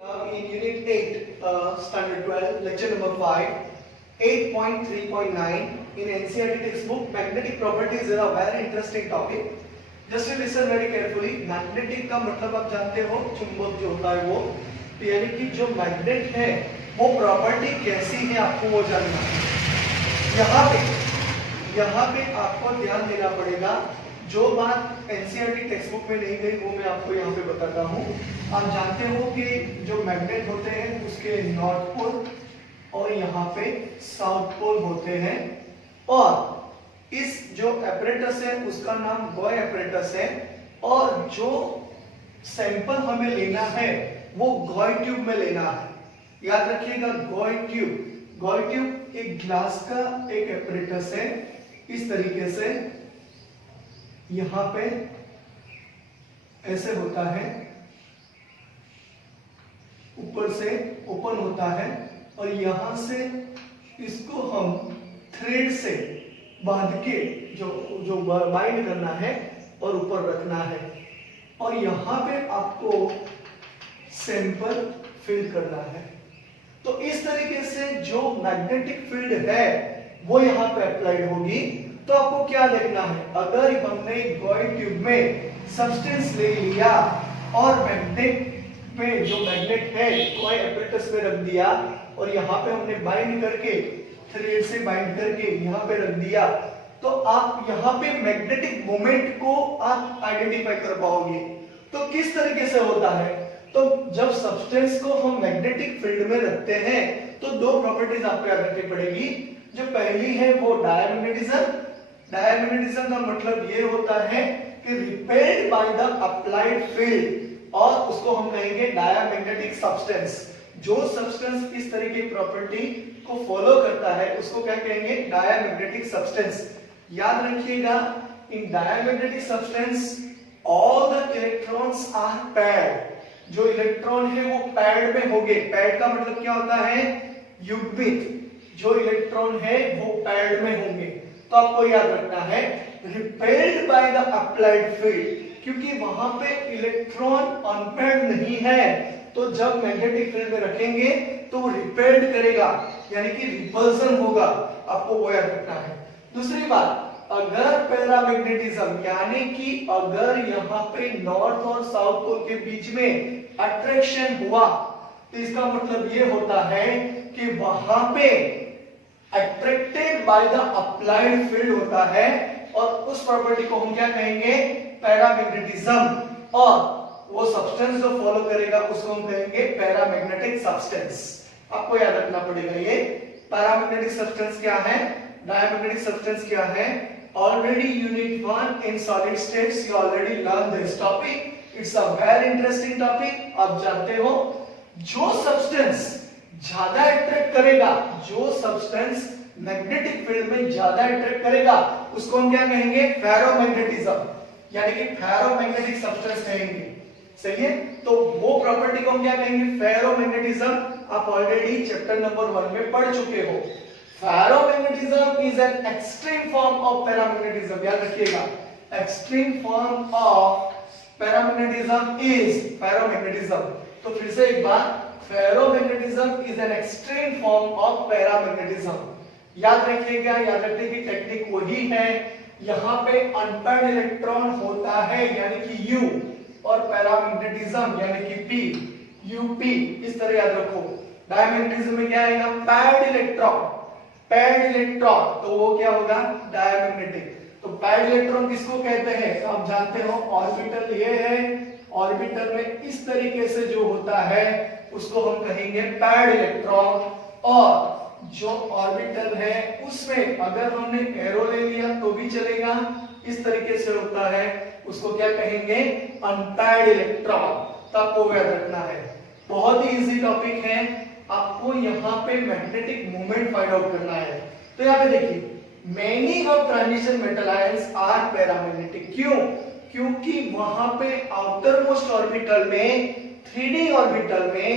In Unit 8, Standard 12, Lecture number 5, 8.3.9 in NCERT textbook, magnetic properties is a very interesting topic. Just listen very carefully. Magnetic का मतलब आप जानते हो, चुंबक जो होता है वो, तो यानी कि जो मैग्नेट है वो प्रॉपर्टी कैसी है आपको वो जानना है। यहाँ पे आपको ध्यान देना पड़ेगा। जो बात एनसीईआरटी टेक्स्ट बुक में नहीं गई वो मैं आपको यहाँ पे बताता हूँ। आप जानते हो कि जो मैग्नेट होते हैं उसके नॉर्थ पोल और यहाँ पे साउथ पोल होते हैं, और इस जो एपरेटस है उसका नाम गॉय एपरेटस है, और जो सैंपल हमें लेना है वो गॉय ट्यूब में लेना है। याद रखिएगा, गॉय ट्यूब एक ग्लास का एक एपरेटस है। इस तरीके से यहाँ पे ऐसे होता है, ऊपर से ओपन होता है, और यहां से इसको हम थ्रेड से बांध के जो बाइंड करना है और ऊपर रखना है, और यहां पे आपको सैंपल फिल करना है। तो इस तरीके से जो मैग्नेटिक फील्ड है वो यहां पे अप्लाइड होगी। तो आपको क्या देखना है, अगर हमने गॉय ट्यूब में सब्सटेंस ले लिया और मैग्नेट में जो मैग्नेट है गॉय एपरेटस में रख दिया, और यहाँ पे हमने बाइंड करके थ्रेड से बाइंड करके यहाँ पे रख दिया, तो आप यहाँ पे मैग्नेटिक मोमेंट को आप आइडेंटिफाई कर पाओगे। तो किस तरीके से होता है, तो जब सब्सटेंस को हम मैग्नेटिक फील्ड में रखते हैं तो दो प्रॉपर्टीज आपको याद रखनी पड़ेगी। जो पहली है वो डायमैग्नेटिज्म का मतलब ये होता है कि repelled by the applied field, और उसको हम कहेंगे डायमैग्नेटिक सब्सटेंस। जो सब्सटेंस इस तरह की प्रॉपर्टी को फॉलो करता है उसको क्या कहेंगे, डायमैग्नेटिक सब्सटेंस। याद रखिएगा, in diamagnetic substance all the electrons are paired. जो इलेक्ट्रॉन है वो पैड में होंगे। पैड का मतलब क्या होता है, युग्मित। जो इलेक्ट्रॉन है वो पैड में होंगे। तो आपको याद रखना है repelled by the applied field, क्योंकि वहां पे इलेक्ट्रॉन अनपेड नहीं है, तो जब मैग्नेटिक फील्ड में रखेंगे तो वो रिपेल्ड करेगा, यानी कि रिपल्सन होगा। आपको वो याद रखना है। दूसरी बात, अगर पैरामैग्नेटिज्म यानी कि अगर यहाँ पे नॉर्थ और साउथ पोल के बीच में अट्रैक्शन हुआ, तो इसका मतलब ये होता है कि वहां पे attracted by the applied field होता है, और उस प्रॉपर्टी को हम क्या कहेंगे, पैरामैग्नेटिज्म, और वो सब्सटेंस जो फॉलो करेगा उसको हम कहेंगे पैरामैग्नेटिक सब्सटेंस। आपको याद रखना पड़ेगा ये पैरामैग्नेटिक सब्सटेंस क्या है, डायमैग्नेटिक सब्सटेंस क्या है। Already unit 1 in solid states you already learn this topic. It's a very interesting topic. आप जानते हो जो सब्सटेंस ज्यादा अट्रैक्ट करेगा, जो सब्सटेंस मैग्नेटिक फील्ड में ज्यादा अट्रैक्ट करेगा उसको हम क्या कहेंगे, फेरोमैग्नेटिज्म, यानी कि फेरोमैग्नेटिक सब्सटेंस कहेंगे। सही है, तो वो प्रॉपर्टी को हम क्या कहेंगे, फेरोमैग्नेटिज्म। आप ऑलरेडी चैप्टर नंबर 1 में पढ़ चुके हो। Ferromagnetism is an extreme form of paramagnetism. याद रखिएगा, extreme form of paramagnetism is ferromagnetism. तो फिर से एक बार, ferromagnetism is an extreme form of paramagnetism. याद रखिएगा, याद रखने की टेक्निक वही है। यहाँ पे अनपेड इलेक्ट्रॉन होता है यानी कि U, और पैरामैग्नेटिज्म यानी कि P, UP। इस तरह याद रखो। डायमैग्नेटिज्म में क्या आएगा, पैड इलेक्ट्रॉन, तो वो क्या होगा, डायमैग्नेटिक। तो पैड इलेक्ट्रॉन किसको कहते हैं, तो आप जानते हो ऑर्बिटल ये है, ऑर्बिटल में इस तरीके से जो होता है उसको हम कहेंगे पैड इलेक्ट्रॉन, और जो ऑर्बिटल है उसमें अगर हमने एरो ले लिया तो भी चलेगा, इस तरीके से होता है उसको क्या कहेंगे, अनपैड इलेक्ट्रॉन। तो आपको याद रखना है, बहुत ही इजी टॉपिक है। आपको यहाँ पे मैग्नेटिक मोमेंट फाइंड आउट करना है। तो यहाँ पे देखिए, many of transition metal ions are paramagnetic. क्यों, क्योंकि वहां पे आउटर मोस्ट ऑर्बिटल में, 3D ऑर्बिटल में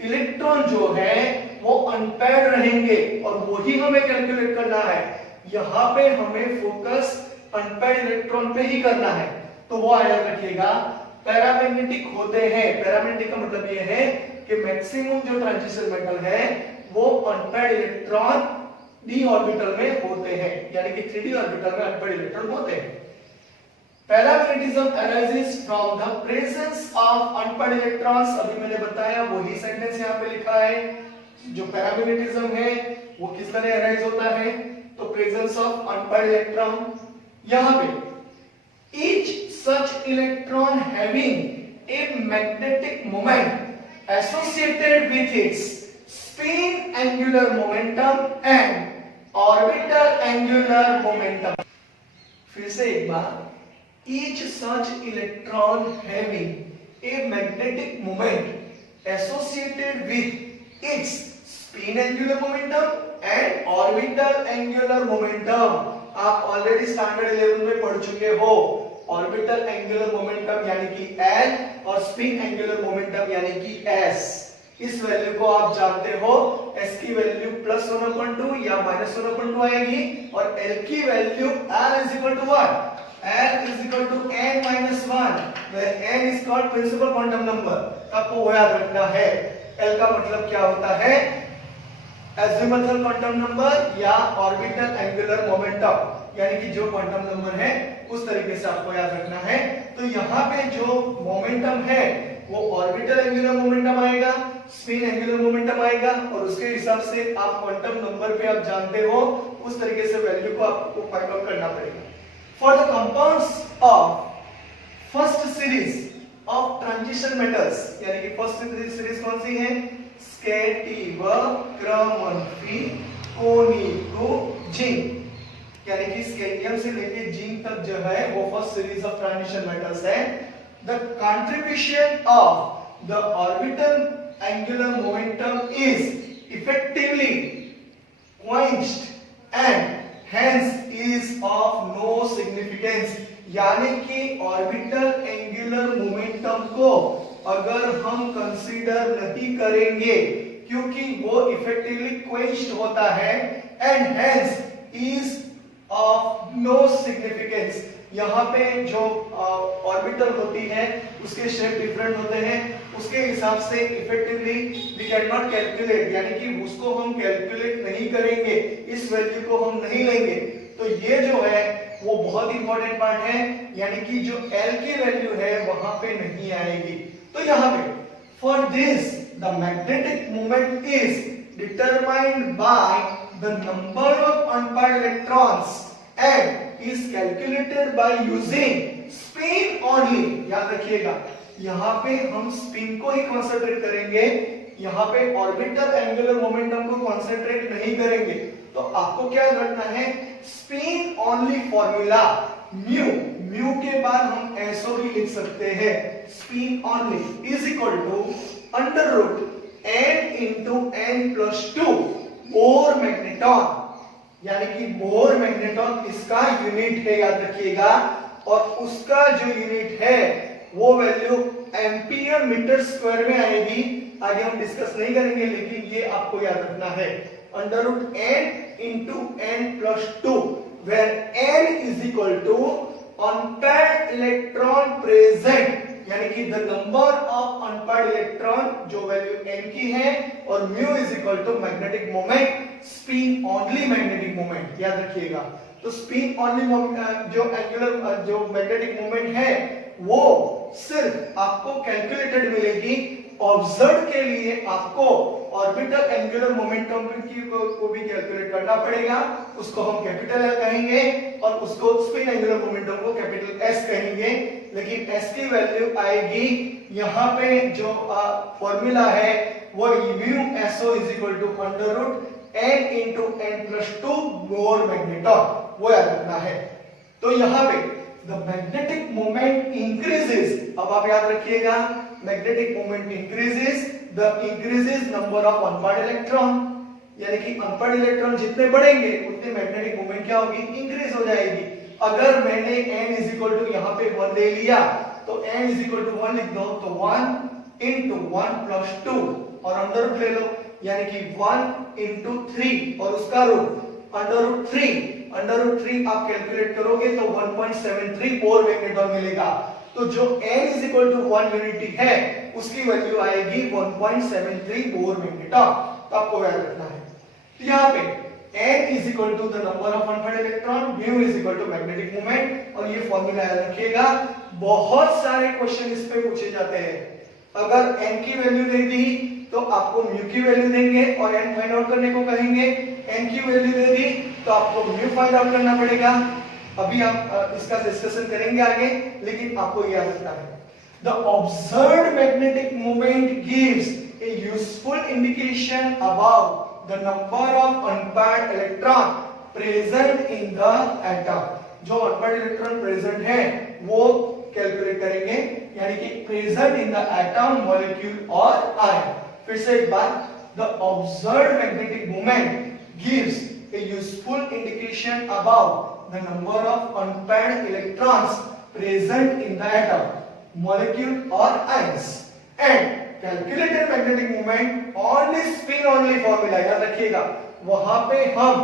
इलेक्ट्रॉन जो है वो अनपेड रहेंगे, और वही हमें कैलकुलेट करना है। यहाँ पे हमें फोकस अनपेड इलेक्ट्रॉन पे ही करना है। तो वो याद रखिएगा, पैरामैग्नेटिक होते हैं। पैरामैग्नेटिक का मतलब ये है कि मैक्सिमम जो ट्रांजिशन मेटल है वो अनपेयर्ड इलेक्ट्रॉन d ऑर्बिटल में होते हैं, यानी कि 3d ऑर्बिटल में अनपेयर्ड इलेक्ट्रॉन होते हैं। Paramagnetism arises from the presence of unpaired electrons, अभी मैंने बताया वही सेंटेंस यहाँ पे लिखा है। जो पैरामैग्नेटिज्म है वो किस तरह अराइज होता है, तो प्रेजेंस ऑफ अनपेयर्ड इलेक्ट्रॉन। यहाँ पे each such electron having a magnetic moment associated with its spin angular momentum and orbital angular momentum। फिर से एक बार, each such electron having a magnetic moment associated with its spin angular momentum and orbital angular momentum। आप already standard 11 में पढ़ चुके हो। Orbital angular momentum यानी कि L और स्पिन एंगुलर मोमेंटम यानी कि S। इस वैल्यू को आप जानते हो, S की वैल्यू +1/2 या -1/2 आएगी और L की value L is equal to what? L is equal to n-1 where n is called principal quantum number. आपको वो याद रखना है। L का मतलब क्या होता है, एजिमुथल क्वांटम नंबर या ऑर्बिटल एंगुलर मोमेंटम, यानी कि जो क्वांटम नंबर है उस तरीके से आपको याद रखना है। तो यहाँ पे जो मोमेंटम है वो ऑर्बिटल एंगुलर मोमेंटम आएगा, स्पिन एंगुलर मोमेंटम आएगा और उसके हिसाब से आप क्वांटम नंबर पे आप जानते हो, उस तरीके से वैल्यू को आपको फाइंड आउट करना पड़ेगा। For the compounds of first series of transition metals, यानी कि फर्स्ट सीरीज कौन सी है, स्कैटिव, क्रमंफी, कोनिको, जिंक, यानी कि स्कैटियम से लेके जिंक तक जो है वो first series of transition metals है। The contribution of the orbital angular momentum is effectively quenched and hence is of no significance, यानी कि ऑर्बिटल एंगुलर मोमेंटम को अगर हम कंसीडर नहीं करेंगे क्योंकि वो इफेक्टिवली क्वेंच्ड होता है and hence is of no significance. यहाँ पे जो ऑर्बिटल होती है उसके शेप डिफरेंट होते हैं, उसके हिसाब से effectively we can not calculate, यानी कि उसको हम कैलकुलेट नहीं करेंगे, इस वैल्यू को हम नहीं लेंगे। तो ये जो है वो बहुत इंपॉर्टेंट पार्ट है, यानी कि जो L की वैल्यू है वहां पे नहीं आएगी। तो यहाँ पे for this the magnetic moment is determined by the number of unpaired electrons and is calculated by using spin only। याद रखिएगा यहाँ पे हम स्पिन को ही कंसंट्रेट करेंगे, यहाँ पे ऑर्बिटल एंगुलर मोमेंटम को कंसंट्रेट नहीं करेंगे। तो आपको क्या रखना है, spin only formula mu, mu के बाद हम ऐसो भी लिख सकते हैं, spin only is equal to under root n into n+2 Bohr magneton, यानी कि मोर मैग्नेटॉन इसका यूनिट है, याद रखिएगा। और उसका जो यूनिट है वो वैल्यू एम्पियर मीटर स्क्वायर में आएगी, आगे हम डिस्कस नहीं करेंगे, लेकिन ये आपको याद रखना है, under root n into n+2 where n is equal to unpaired electron present, यानी कि the number of unpaired electron जो वैल्यू n की है, और mu is equal to magnetic moment, spin only magnetic moment, याद रखिएगा। तो स्पिन ओनली जो एंगुलर जो मैग्नेटिक मोमेंट है वो सिर्फ आपको कैलकुलेटेड मिलेगी, ऑब्जर्व के लिए आपको ऑर्बिटल एंगुलर मोमेंटम को भी कैलकुलेट करना पड़ेगा, उसको हम कैपिटल L कहेंगे और उसको स्पिन एंगुलर मोमेंटम को कैपिटल S कहेंगे। लेकिन S की वैल्यू आएगी, यहाँ पे जो फॉर्मूला है वो mu SO is equal to under root n into n+2 Bohr magneton, वो याद रखना है। तो यहाँ पे द मैग्नेटिक मोमेंट इंक्रीजेस, अब आप याद रखिएगा magnetic moment increases the increases number of unpaired electron, यानी कि अनपेयर्ड इलेक्ट्रॉन जितने बढ़ेंगे उतने मैग्नेटिक मोमेंट क्या होगी, इंक्रीज हो जाएगी। अगर मैंने n इज इक्वल टू यहाँ पे 1 ले लिया तो n इज इक्वल टू 1 लिख दो, तो 1 इंटू 1+2 और अंडर रूट ले लो, यानी कि 1 इंटू 3 और उसका रूट अंडर रूट 3 √3 आप कैलकुलेट करोगे तो 1.73 बोर मैग्नेट्रॉन मिलेगा। तो जो n is equal to 1 unity है उसकी वैल्यू आएगी 1.73 बोर मैग्नेट्रॉन। तो आपको याद रखना है। तो यहाँ पे n is equal to the number of unpaired electron, mu is equal to magnetic moment, और ये फॉर्मूला याद रखिएगा। बहुत सारे क्वेश्चन इस पे पूछे जाते हैं। अगर n की वैल्यू दे दी तो आपको म्यू की वैल्यू देंगे और n फाइंड आउट करने को कहेंगे। n की वैल्यू दे दी तो आपको म्यू फाइंड आउट करना पड़ेगा। अभी आप इसका डिस्कशन करेंगे आगे, लेकिन आपको याद रखना है the observed magnetic moment gives a useful indication about the number of unpaired electron present in the atom. जो अनपेयर्ड इलेक्ट्रॉन प्रेजेंट है वो कैलकुलेट करेंगे, यानी कि present in the atom, molecule और आयन। फिर से एक बार, the observed magnetic moment gives a useful indication about the number of unpaired electrons present in the atom, molecule or ions, and calculated magnetic moment on the spin only formula। याद रखिएगा, वहां पे हम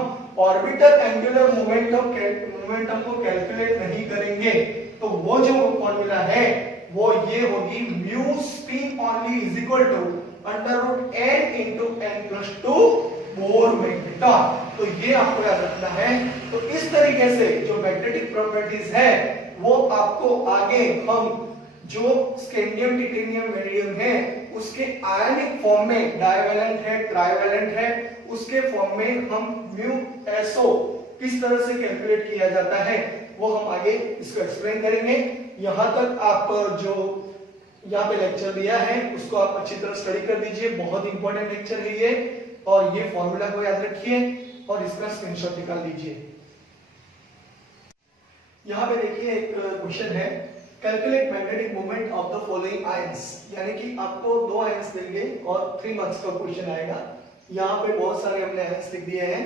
orbital angular momentum को calculate नहीं करेंगे। तो वो जो फॉर्मूला है वो ये होगी, mu spin only is equal to √n into n+2 Bohr magnetron. तो ये आपको याद रखना है। तो इस तरीके से जो मैग्नेटिक प्रॉपर्टीज है वो आपको आगे हम जो स्कैंडियम, टिटेनियम, वेनेडियम है उसके आयनिक फॉर्म में, डाइवैलेंट है, ट्राइवैलेंट है, उसके फॉर्म में हम म्यू एसओ किस तरह से कैलकुलेट किया जाता है वो हम आगे इसको एक्सप्लेन करेंगे। यहां तक आप जो यहाँ पे लेक्चर दिया है उसको आप अच्छी तरह स्टडी कर दीजिए। बहुत इंपॉर्टेंट लेक्चर है ये, और ये फॉर्मूला को याद रखिए और इसका स्क्रीनशॉट निकाल लीजिए। यहाँ पे देखिए एक क्वेश्चन है, calculate magnetic moment of the following ions. यानी कि आपको 2 आयंस देंगे और 3 मार्क्स का क्वेश्चन आएगा। यहाँ पे बहुत सारे हमने आयंस लिख दिए हैं,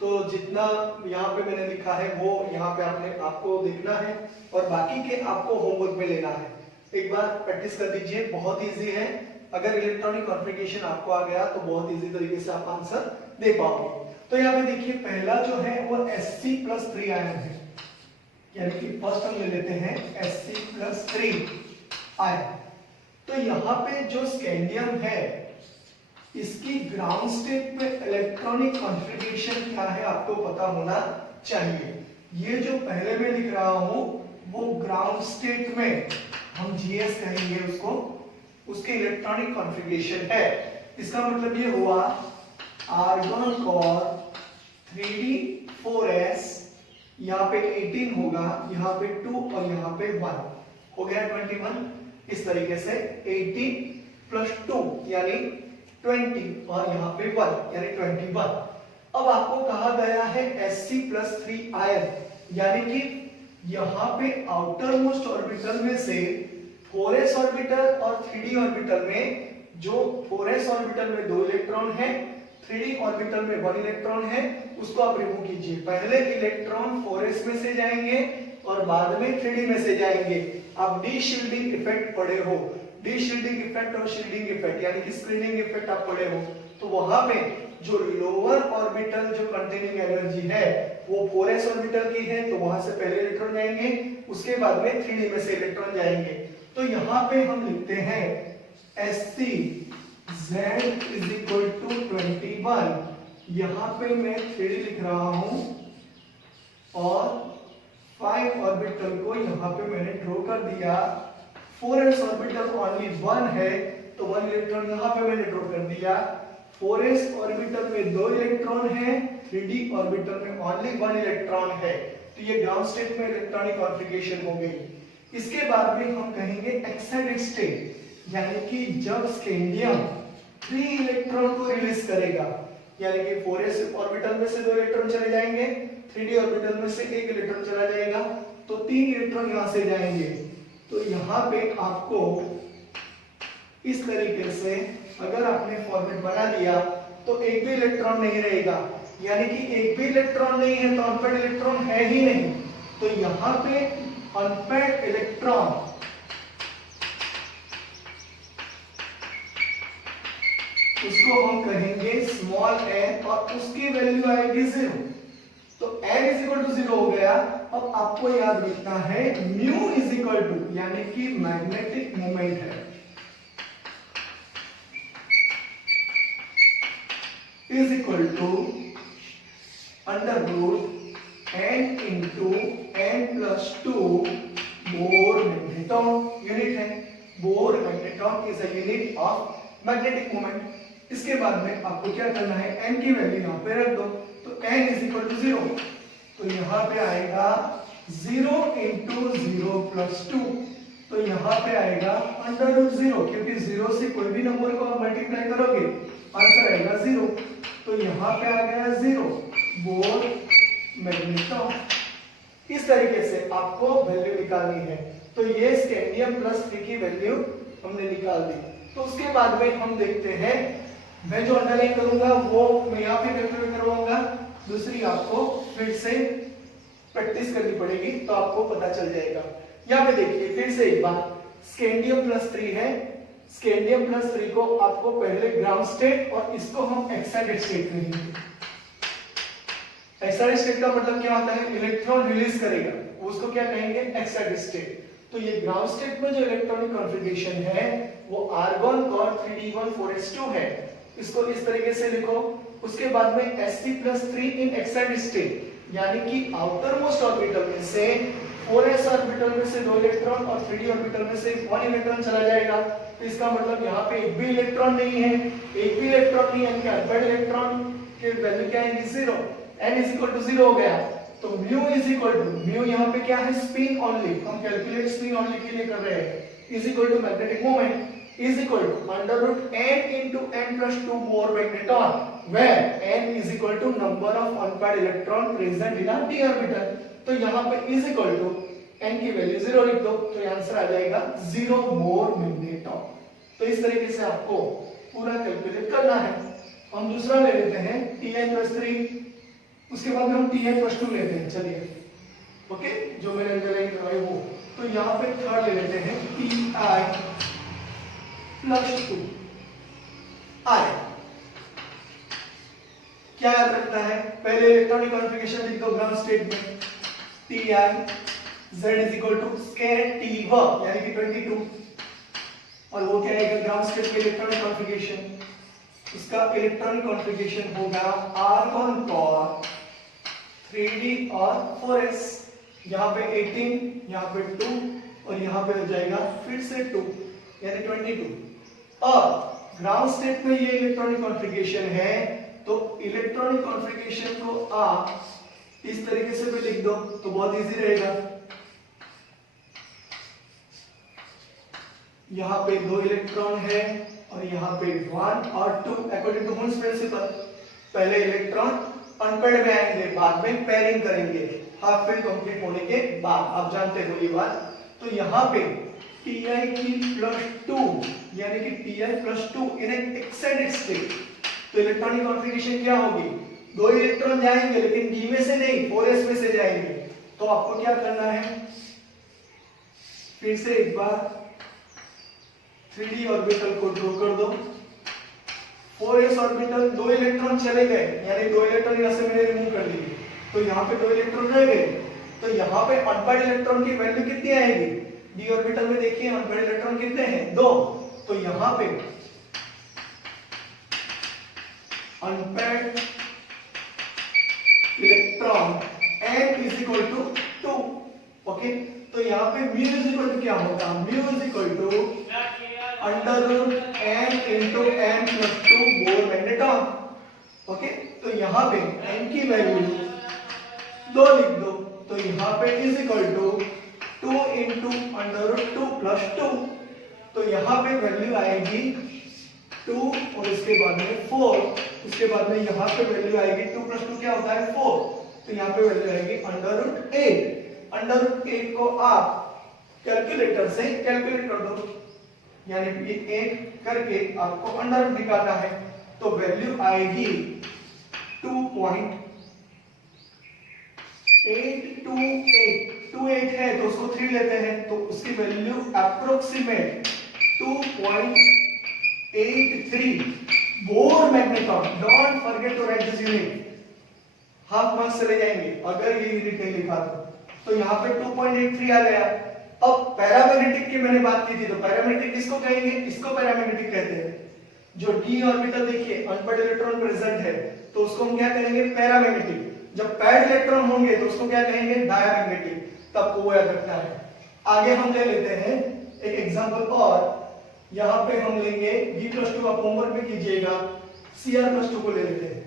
तो जितना यहाँ पे मैंने लिखा है वो यहाँ पे आपको देखना है और बाकी के आपको होमवर्क में लेना है। एक बार प्रैक्टिस कर दीजिए, बहुत इजी है। अगर इलेक्ट्रॉनिक कॉन्फ़िगरेशन आपको आ गया तो बहुत इजी तरीके से आप आंसर दे पाओगे। तो यहाँ पे देखिए पहला जो है वो Sc+3 आयन है, यानी कि फर्स्ट हम ले लेते हैं Sc+3 आयन। तो यहाँ पे जो स्कैंडियम है इसकी ग्राउंड स्टेट में इलेक्ट्रॉनिक कॉन्फ़िगरेशन क्या है आपको पता होना चाहिए। ये जो पहले में लिख रहा हूं वो ग्राउंड स्टेट में हम GS कहेंगे उसको, उसके इलेक्ट्रॉनिक कॉन्फ़िगरेशन है। इसका मतलब ये हुआ आर्गन कोर 3d4s, यहाँ पे 18 होगा, यहाँ पे 2 और यहाँ पे 1 हो गया 21। इस तरीके से 18 + 2 यानी 20 और यहाँ पे 1 यानी 21। अब आपको कहा गया है Sc+3 आयन, यानी कि यहाँ पे आउटर मोस्ट ऑर्बिटल में से 4s ऑर्बिटल और 3d ऑर्बिटल में, जो 4s ऑर्बिटल में 2 इलेक्ट्रॉन है, 3d ऑर्बिटल में 1 इलेक्ट्रॉन है, उसको आप रिमूव कीजिए। पहले इलेक्ट्रॉन 4s में से जाएंगे और बाद में 3d में से जाएंगे। आप डी शील्डिंग इफेक्ट पढ़े हो, डी शील्डिंग इफेक्ट और शील्डिंग इफेक्ट यानी कि स्क्रीनिंग इफेक्ट आप पढ़े हो, तो वहां पे जो लोअर ऑर्बिटल जो कंटेनिंग एनर्जी है वो 4s ऑर्बिटल की है, तो वहां से पहले इलेक्ट्रॉन जाएंगे, उसके बाद में 3d में से इलेक्ट्रॉन जाएंगे। तो यहाँ पे हम लिखते हैं Sc Z = 21। यहाँ पे मैं 3d लिख रहा हूं और 5 ऑर्बिटल को यहाँ पे मैंने ड्रॉ कर दिया। 4s ऑर्बिटल ओनली 1 है तो 1 इलेक्ट्रॉन यहाँ पे मैंने ड्रॉ कर दिया। 4s ऑर्बिटल में 2 इलेक्ट्रॉन है, 3d ऑर्बिटल में ओनली 1 इलेक्ट्रॉन है। तो ये ग्राउंड स्टेट में इलेक्ट्रॉनिक कॉन्फ़िगरेशन हो गई। इसके बाद में हम कहेंगे एक्साइटेड स्टेट, यानी कि जब स्कैंडियम 3 इलेक्ट्रॉन को रिलीज करेगा, यानी कि 4s ऑर्बिटल में से 2 इलेक्ट्रॉन चले जाएंगे, 3d ऑर्बिटल में से 1 इलेक्ट्रॉन चला जाएगा, तो 3 इलेक्ट्रॉन यहां से जाएंगे। तो यहाँ पे आपको इस तरीके से अगर आपने फॉर्मेट बना दिया तो एक भी इलेक्ट्रॉन नहीं रहेगा, यानी कि एक भी इलेक्ट्रॉन नहीं है तो अनपेयर्ड इलेक्ट्रॉन है ही नहीं। तो यहाँ पे अनपेयर्ड इलेक्ट्रॉन उसको हम कहेंगे n और उसकी वैल्यू आएगी 0। तो n इज इक्वल टू 0 हो गया। अब आपको याद रखना है म्यू इज इक्वल टू यानी कि मैग्नेटिक मोमेंट है is equal to under root n into n plus 2 Bohr magneton unit है। Bohr magneton is a unit of magnetic moment. इसके बाद में आपको क्या करना है, n की वैल्यू यहाँ पे रख दो। तो n इज इक्वल टू 0, तो यहाँ पे आएगा 0 इंटू 0 प्लस 2, तो यहाँ पे आएगा अंडर रूट 0, क्योंकि 0 से कोई भी नंबर को आप मल्टीप्लाई करोगे आंसर आएगा 0। तो यहाँ पे आ गया 0 बोर मैग्नेटॉन। इस तरीके से आपको वैल्यू निकालनी है। तो ये स्कैंडियम प्लस 3 की वैल्यू हमने निकाल दी। तो उसके बाद में हम देखते हैं, मैं जो अंडरलाइन करूंगा वो मैं यहाँ पे कैलकुलेट करवाऊंगा, दूसरी आपको फिर से प्रैक्टिस करनी पड़ेगी तो आपको पता चल जाएगा। यहाँ पे देखिए फिर से एक बार, स्कैंडियम प्लस 3 है। स्कैंडियम प्लस 3 को आपको पहले ग्राउंड स्टेट और इसको हम एक्साइटेड स्टेट कहेंगे। एक्साइटेड स्टेट का मतलब क्या होता है, इलेक्ट्रॉन रिलीज करेगा, उसको क्या कहेंगे, एक्साइटेड स्टेट। तो ये ग्राउंड स्टेट में जो इलेक्ट्रॉनिक कॉन्फ़िगरेशन है वो आर्गन कॉर 3d14s2 है। इसको इस तरीके से लिखो। उसके बाद में Sp+3 इन एक्साइटेड स्टेट, यानी कि आउटर मोस्ट ऑर्बिटल में से 4s ऑर्बिटल में से 2 इलेक्ट्रॉन और 3d ऑर्बिटल में से 1 इलेक्ट्रॉन चला जाएगा। तो इसका मतलब यहाँ पे एक भी इलेक्ट्रॉन नहीं है, एक भी इलेक्ट्रॉन नहीं है, यानी कि अनपेयर्ड इलेक्ट्रॉन की वैल्यू क्या है, 0। n इज इक्वल टू 0 हो गया। तो mu is equal to, mu यहाँ पे क्या है, स्पिन ओनली, हम कैलकुलेट स्पिन ओनली के लिए कर रहे हैं, is equal to magnetic moment is equal to under root n into n plus 2 Bohr magneton, where n is equal to number of unpaired electron present in a d orbital। तो यहाँ पे is equal to n की value 0 लिख दो, तो answer आ जाएगा 0 Bohr magneton। तो इस तरीके से आपको पूरा कैलकुलेट करना है। हम दूसरा ले लेते हैं Ti+3, उसके बाद में हम Ti+2 लेते हैं। चलिए ओके, जो मैंने अंडरलाइन करवाई वो। तो यहाँ पे थर्ड ले लेते हैं Ti+2 I। क्या याद रखना है, पहले इलेक्ट्रॉनिक कॉन्फ़िगरेशन लिख दो ग्राउंड स्टेट में, Ti Z is equal to square T1 यानी कि 22, और वो क्या है, ग्राउंड स्टेट के इलेक्ट्रॉनिक कॉन्फ़िगरेशन, उसका इलेक्ट्रॉनिक कॉन्फ़िगरेशन होगा आर्गन कोर 3d और 4s। यहाँ पे 18, यहाँ पे 2 और यहाँ पे हो जाएगा फिर से 2 यानी 22। और ग्राउंड स्टेट में ये इलेक्ट्रॉनिक कॉन्फ़िगरेशन है, तो इलेक्ट्रॉनिक कॉन्फ़िगरेशन को आप इस तरीके से भी लिख दो तो बहुत इजी रहेगा। यहाँ पे 2 इलेक्ट्रॉन है और यहाँ पे 1 और 2 अकॉर्डिंग टू हुन्स प्रिंसिपल। पहले इलेक्ट्रॉन अनपेयर्ड में आएंगे, बाद में पेयरिंग करेंगे हाफ फील्ड कंप्लीट होने के बाद, आप जानते हो ये बात। तो यहाँ पे Ti+2 यानी कि Ti+2 इन एक्साइटेड स्टेट, तो इलेक्ट्रॉनिक कॉन्फ़िगरेशन क्या होगी, 2 इलेक्ट्रॉन जाएंगे लेकिन d में से नहीं 4s में से जाएंगे। तो आपको क्या करना है, फिर से एक बार 3d ऑर्बिटल को ड्रॉ कर दो। 4s ऑर्बिटल 2 इलेक्ट्रॉन चले गए, यानी 2 इलेक्ट्रॉन यहां से मैंने रिमूव कर दिए, तो यहाँ पे 2 इलेक्ट्रॉन रह गए। तो यहाँ पे अनपेयर्ड इलेक्ट्रॉन की वैल्यू कितनी आएगी, d ऑर्बिटल में देखिए अनपेयर्ड इलेक्ट्रॉन कितने हैं, 2। तो यहाँ पे unpaired electron n is equal to 2। Okay, तो यहाँ पे म्यू इज इक्वल टू क्या होगा, mu is equal to under root n into n plus 2 Bohr magneton. Okay, तो यहाँ पे n की वैल्यू 2 लिख दो, तो यहाँ पे is equal to 2 into under root 2 plus 2, तो यहाँ पे वैल्यू आएगी 2 और इसके बाद में 4, उसके बाद में यहाँ पे वैल्यू आएगी 2 प्लस 2 क्या होता है 4, तो यहाँ पे वैल्यू आएगी अंडर रूट 8। अंडर रूट 8 को आप कैलकुलेटर से कैलकुलेट कर दो, यानी 8 करके आपको अंडर रूट निकालना है, तो वैल्यू आएगी 2.828 है, तो उसको 3 लेते हैं तो उसकी value approximate 2.83 Bohr magneton. Don't forget to write this unit. Half marks चले जाएंगे अगर ये यूनिट नहीं लिखा तो यहाँ पे 2.83 आ गया। अब पैरामैग्नेटिक की मैंने बात की थी, तो पैरामैग्नेटिक किसको कहेंगे, इसको पैरामैग्नेटिक कहते हैं। जो डी ऑर्बिटल देखिए अनपेड इलेक्ट्रॉन प्रेजेंट है तो उसको हम क्या कहेंगे, पैरामैग्नेटिक। जब पेड इलेक्ट्रॉन होंगे तो उसको क्या कहेंगे, डायमैग्नेटिक। तब को वो याद रखना है। आगे हम ले लेते हैं एक एग्जांपल और, यहाँ पे हम लेंगे B+2, आप होमवर्क में कीजिएगा, Cr+2 को ले लेते हैं।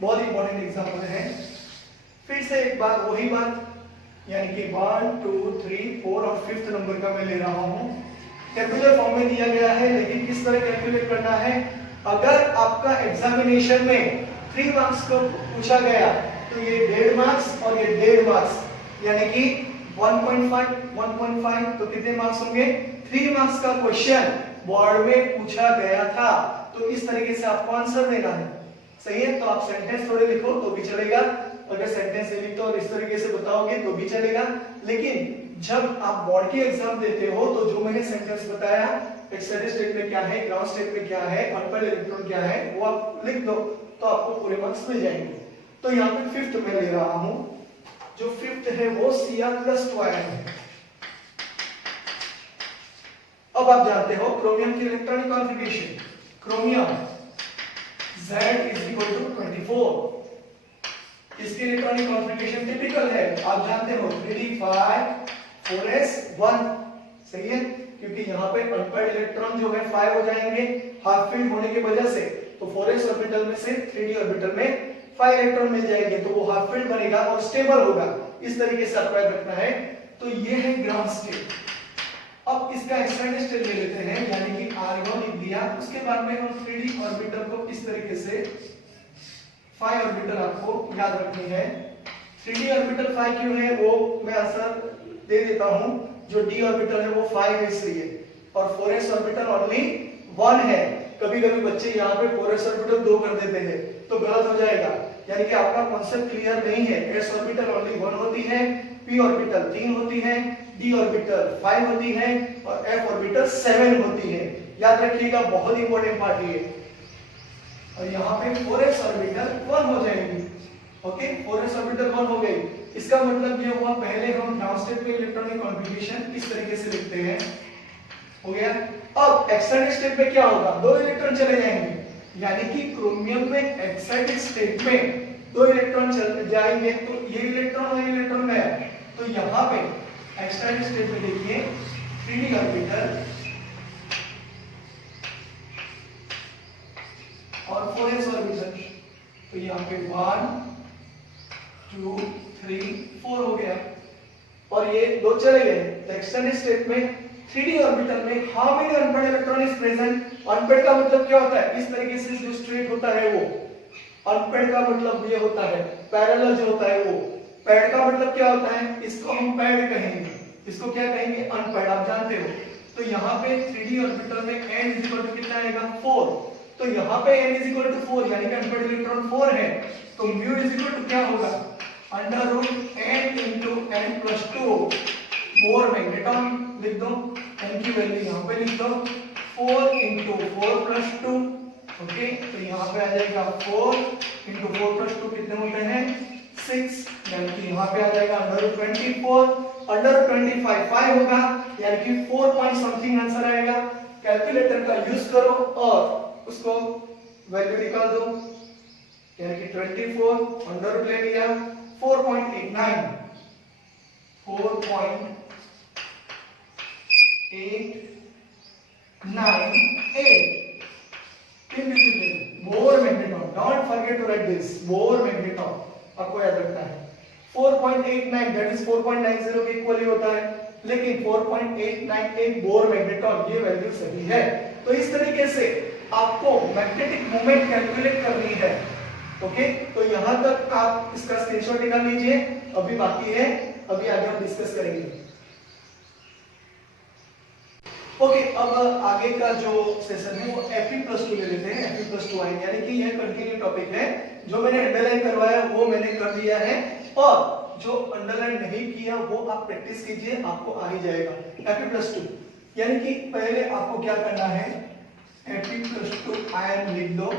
बहुत इंपॉर्टेंट एग्जांपल है। फिर से एक बार वही बात, यानी कि 1 2 3 4 और 5th नंबर का मैं ले रहा हूं। टेबुलर फॉर्म में दिया गया है, लेकिन किस तरह कैलकुलेट करना है। अगर आपका एग्जामिनेशन में 3 मार्क्स को पूछा गया तो ये 1.5 मार्क्स और ये 1.5 मार्क्स, यानी कि 1.5 तो कितने मार्क्स होंगे, 3 मार्क्स का क्वेश्चन बोर्ड में पूछा गया था। तो इस तरीके से आपको आंसर देना है, सही है। तो आप सेंटेंस थोड़े लिखो तो भी चलेगा, अगर सेंटेंस लिखते हो और इस तरीके से बताओगे तो भी चलेगा। लेकिन जब आप बोर्ड की एग्जाम देते हो तो जो मैंने सेंटेंस बताया, एक स्टेडी स्टेट में क्या है, ग्राउंड स्टेट में क्या है, अनपेड इलेक्ट्रॉन क्या है, वो आप लिख दो तो आपको पूरे मार्क्स मिल जाएंगे। तो यहाँ पे 5th में ले रहा हूं, जो 5th है वो Cr+2 आया है। अब आप जानते हो क्रोमियम की इलेक्ट्रॉनिक कॉन्फ़िगरेशन, क्रोमियम Z=24, इसकी इलेक्ट्रॉनिक कॉन्फ़िगरेशन टिपिकल है, आप जानते हो 3d5 4s1, सही है। क्योंकि यहाँ पे अनपेड इलेक्ट्रॉन जो है 5 हो जाएंगे हाफ फील्ड होने की वजह से, तो 4s ऑर्बिटल में से 3d ऑर्बिटल में 5 इलेक्ट्रॉन मिल जाएंगे, तो वो हाफ फील्ड बनेगा और स्टेबल होगा। इस तरीके से आपको याद रखना है। तो ये है ग्राउंड स्टेट। अब इसका एक्सटेंडेड स्टेट ले लेते हैं, यानी कि R1 लिख दिया। उसके बाद में हम 3d ऑर्बिटल को इस तरीके से 5 ऑर्बिटल आपको याद रखनी है। 3d ऑर्बिटल 5 क्यों है वो मैं आंसर दे देता हूं। जो d ऑर्बिटल है वो 5 है इसलिए, और 4s ऑर्बिटल ओनली 1 है। कभी-कभी बच्चे यहाँ पे 4s ऑर्बिटल 2 कर देते हैं तो गलत हो जाएगा, यानी कि आपका कॉन्सेप्ट क्लियर नहीं है। s ऑर्बिटल ओनली 1 होती है, p ऑर्बिटल 3 होती है, d ऑर्बिटल 5 होती है और f ऑर्बिटल 7 होती है। याद रखिएगा, बहुत इंपॉर्टेंट पार्ट है। और यहाँ पे 4s ऑर्बिटल 1 हो जाएगी। ओके, 4s ऑर्बिटल 1 हो गई। इसका मतलब ये हुआ, पहले हम ग्राउंड स्टेट पे इलेक्ट्रॉनिक कॉन्फ़िगरेशन इस तरीके से लिखते हैं, हो गया। अब एक्साइटेड स्टेट में क्या होगा, 2 इलेक्ट्रॉन चले जाएंगे, यानी कि क्रोमियम में एक्साइटेड स्टेट में 2 इलेक्ट्रॉन चले जाएंगे, तो ये इलेक्ट्रॉन और ये इलेक्ट्रॉन गया। तो यहाँ पे एक्साइटेड स्टेट में देखिए 3d ऑर्बिटल और 4s ऑर्बिटल, तो यहाँ पे 1 2 3 4 हो गया और ये 2 चले गए। तो एक्सटेंडेड स्टेट में 3d ऑर्बिटल में how many unpaid electron is present. Unpaid का मतलब क्या होता है, इस तरीके से जो स्ट्रेट होता है वो अनपेड का मतलब ये होता है। पैरेलल जो होता है वो, पैड का मतलब क्या होता है, इसको हम पैड कहेंगे, इसको क्या कहेंगे, अनपेड, आप जानते हो। तो यहाँ पे 3d ऑर्बिटल में n कितना आएगा, 4। तो यहाँ पे n 4, यानी कि अनपेड इलेक्ट्रॉन 4 है, तो μ क्या होगा, √n into n+2 Bohr magneton लिख दो, n की वैल्यू यहाँ पे लिख दो, 4 into 4+2। ओके, तो यहाँ पे आ जाएगा 4 into 4+2 कितने होते हैं, 6, यानी कि यहाँ पे आ जाएगा √24, √25 5 होगा, यानी कि 4 पॉइंट समथिंग आंसर आएगा। कैलकुलेटर का यूज करो और उसको वैल्यू निकाल दो, यानी कि 24 अंडर रूट ले लिया, 4.89 Bohr magneton, don't forget to write this, Bohr magneton आपको याद रखना है। 4.89 that is 4.90 के इक्वल ही होता है, लेकिन 4.898 बोर मैग्नेटॉन, ये वैल्यू सही है। तो इस तरीके से आपको मैग्नेटिक मोमेंट कैलकुलेट करनी है। ओके, तो यहां तक आप इसका स्क्रीनशॉट निकाल लीजिए, अभी बाकी है, अभी आगे हम डिस्कस करेंगे। ओके, अब आगे का जो सेशन है वो Fe+2 ले लेते हैं। Fe+2 आएंगे, यानी कि यह कंटिन्यू टॉपिक है। जो मैंने अंडरलाइन करवाया वो मैंने कर दिया है, और जो अंडरलाइन नहीं किया वो आप प्रैक्टिस कीजिए, आपको आ ही जाएगा। Fe+2 यानी कि पहले आपको क्या करना है, Fe+2 आयन लिख दो,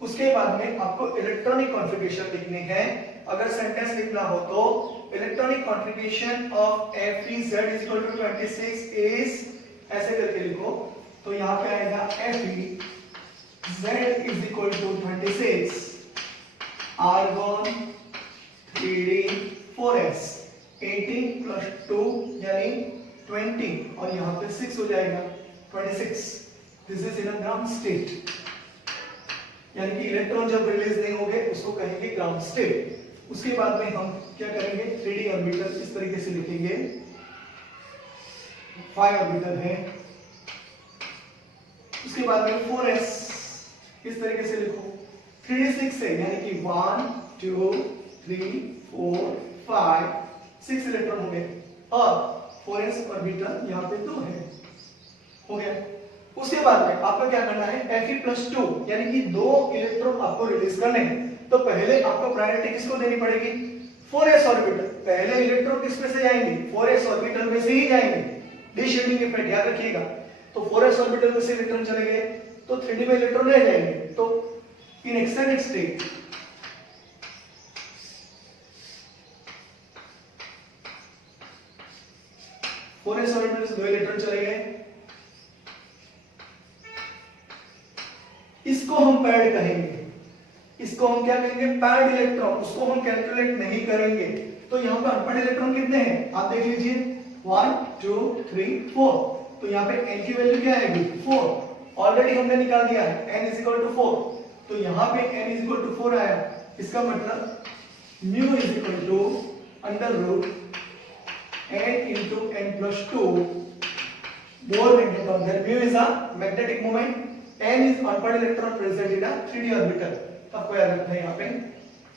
उसके बाद में आपको इलेक्ट्रॉनिक कॉन्फ़िगरेशन लिखनी है। अगर सेंटेंस लिखना हो तो electronic configuration of FeZ = 26 is ऐसे करके लिखो। तो यहाँ पे आएगा FeZ = 26 आर्गॉन 3d4s 18 + 2 यानी 20 और यहाँ पे 6 हो जाएगा 26। This is in a ground state, यानी कि इलेक्ट्रॉन जब रिलीज नहीं होंगे उसको कहेंगे ग्राउंड स्टेट। उसके बाद में हम क्या करेंगे 3d ऑर्बिटल इस तरीके से लिखेंगे। 5 ऑर्बिटल है, उसके बाद में 4s इस तरीके से लिखो। 3d 6 है यानी कि 1 2 3 4 5 6 इलेक्ट्रॉन हो गए और 4s ऑर्बिटल यहाँ पे 2 है, हो गया। उसके बाद में आपको क्या करना है Fe+2 यानी कि 2 इलेक्ट्रॉन आपको रिलीज करने हैं। तो पहले आपको प्रायोरिटी किसको देनी पड़ेगी 4s ऑर्बिटल। पहले इलेक्ट्रॉन किस में से जाएंगे 4s ऑर्बिटल में से ही जाएंगे। डी-शील्डिंग इफेक्ट याद रखिएगा। तो 4s ऑर्बिटल में से इलेक्ट्रॉन चले गए तो 3d में इलेक्ट्रॉन रह जाएंगे। तो इन एक्सटेंडेड स्टेट फोरेस ऑर्बिटल से 2 इलेक्ट्रॉन चले गए, इसको हम पैड कहेंगे। इसको हम क्या कहेंगे पैड इलेक्ट्रॉन। उसको हम कैलकुलेट नहीं करेंगे। तो यहाँ पे अनपैड इलेक्ट्रॉन कितने हैं आप देख लीजिए 1 2 3 4। तो यहाँ पे n की वैल्यू क्या आएगी 4, ऑलरेडी हमने निकाल दिया है n = 4। तो यहाँ पे n = 4 आया। इसका मतलब μ = √n × n+2 Bohr magneton, where μ is a magnetic moment, n is unpaired electron present in a 3d orbital। आपको याद रखना है यहाँ पे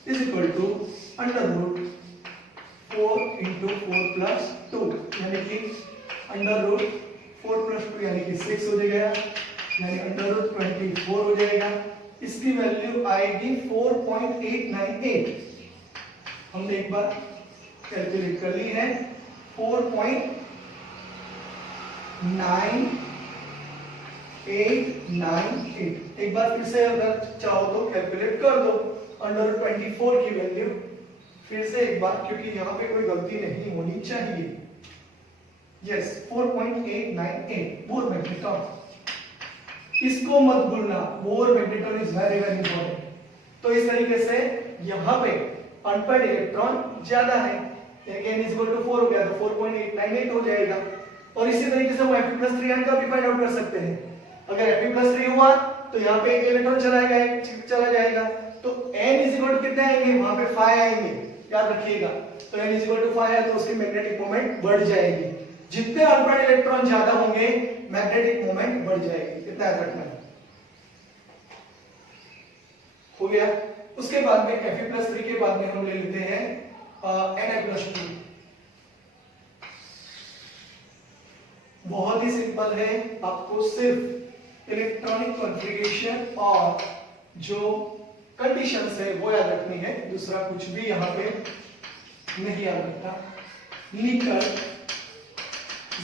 is equal to √4 × 4 + 2 यानी कि √4 + 2 यानी कि 6 हो जाएगा, यानी √24 हो जाएगा। इसकी वैल्यू आएगी 4.898। हमने एक बार कैलकुलेट कर ली है 4.9898। एक बार फिर से अगर चाहो तो कैलकुलेट कर दो √24 की वैल्यू फिर से एक बार, क्योंकि यहाँ पे कोई गलती नहीं होनी चाहिए। Yes 4.898 bore magneton. इसको मत भूलना, bore magneton is very very important. तो इस तरीके से यहाँ पे अनपैड इलेक्ट्रॉन ज्यादा है, n = 4 हो गया तो 4.898 हो जाएगा। और इसी तरीके से हम Fe+3 का भी फाइंड आउट कर सकते हैं। अगर Fe+3 हुआ तो यहाँ पे एक इलेक्ट्रॉन चला जाएगा तो n = कितने आएंगे वहां पे 5 आएंगे, याद रखिएगा। तो n = 5 है तो उसकी मैग्नेटिक मोमेंट बढ़ जाएगी। जितने अनपैड इलेक्ट्रॉन ज्यादा होंगे मैग्नेटिक मोमेंट बढ़ जाएगी, इतना याद रखना है। हो गया। उसके बाद में Fe+3 के बाद में हम ले लेते हैं Na+2। बहुत ही सिंपल है, आपको सिर्फ इलेक्ट्रॉनिक कॉन्फ़िगरेशन और जो कंडीशंस है वो याद रखनी है, दूसरा कुछ भी यहाँ पे नहीं याद रखना। निकल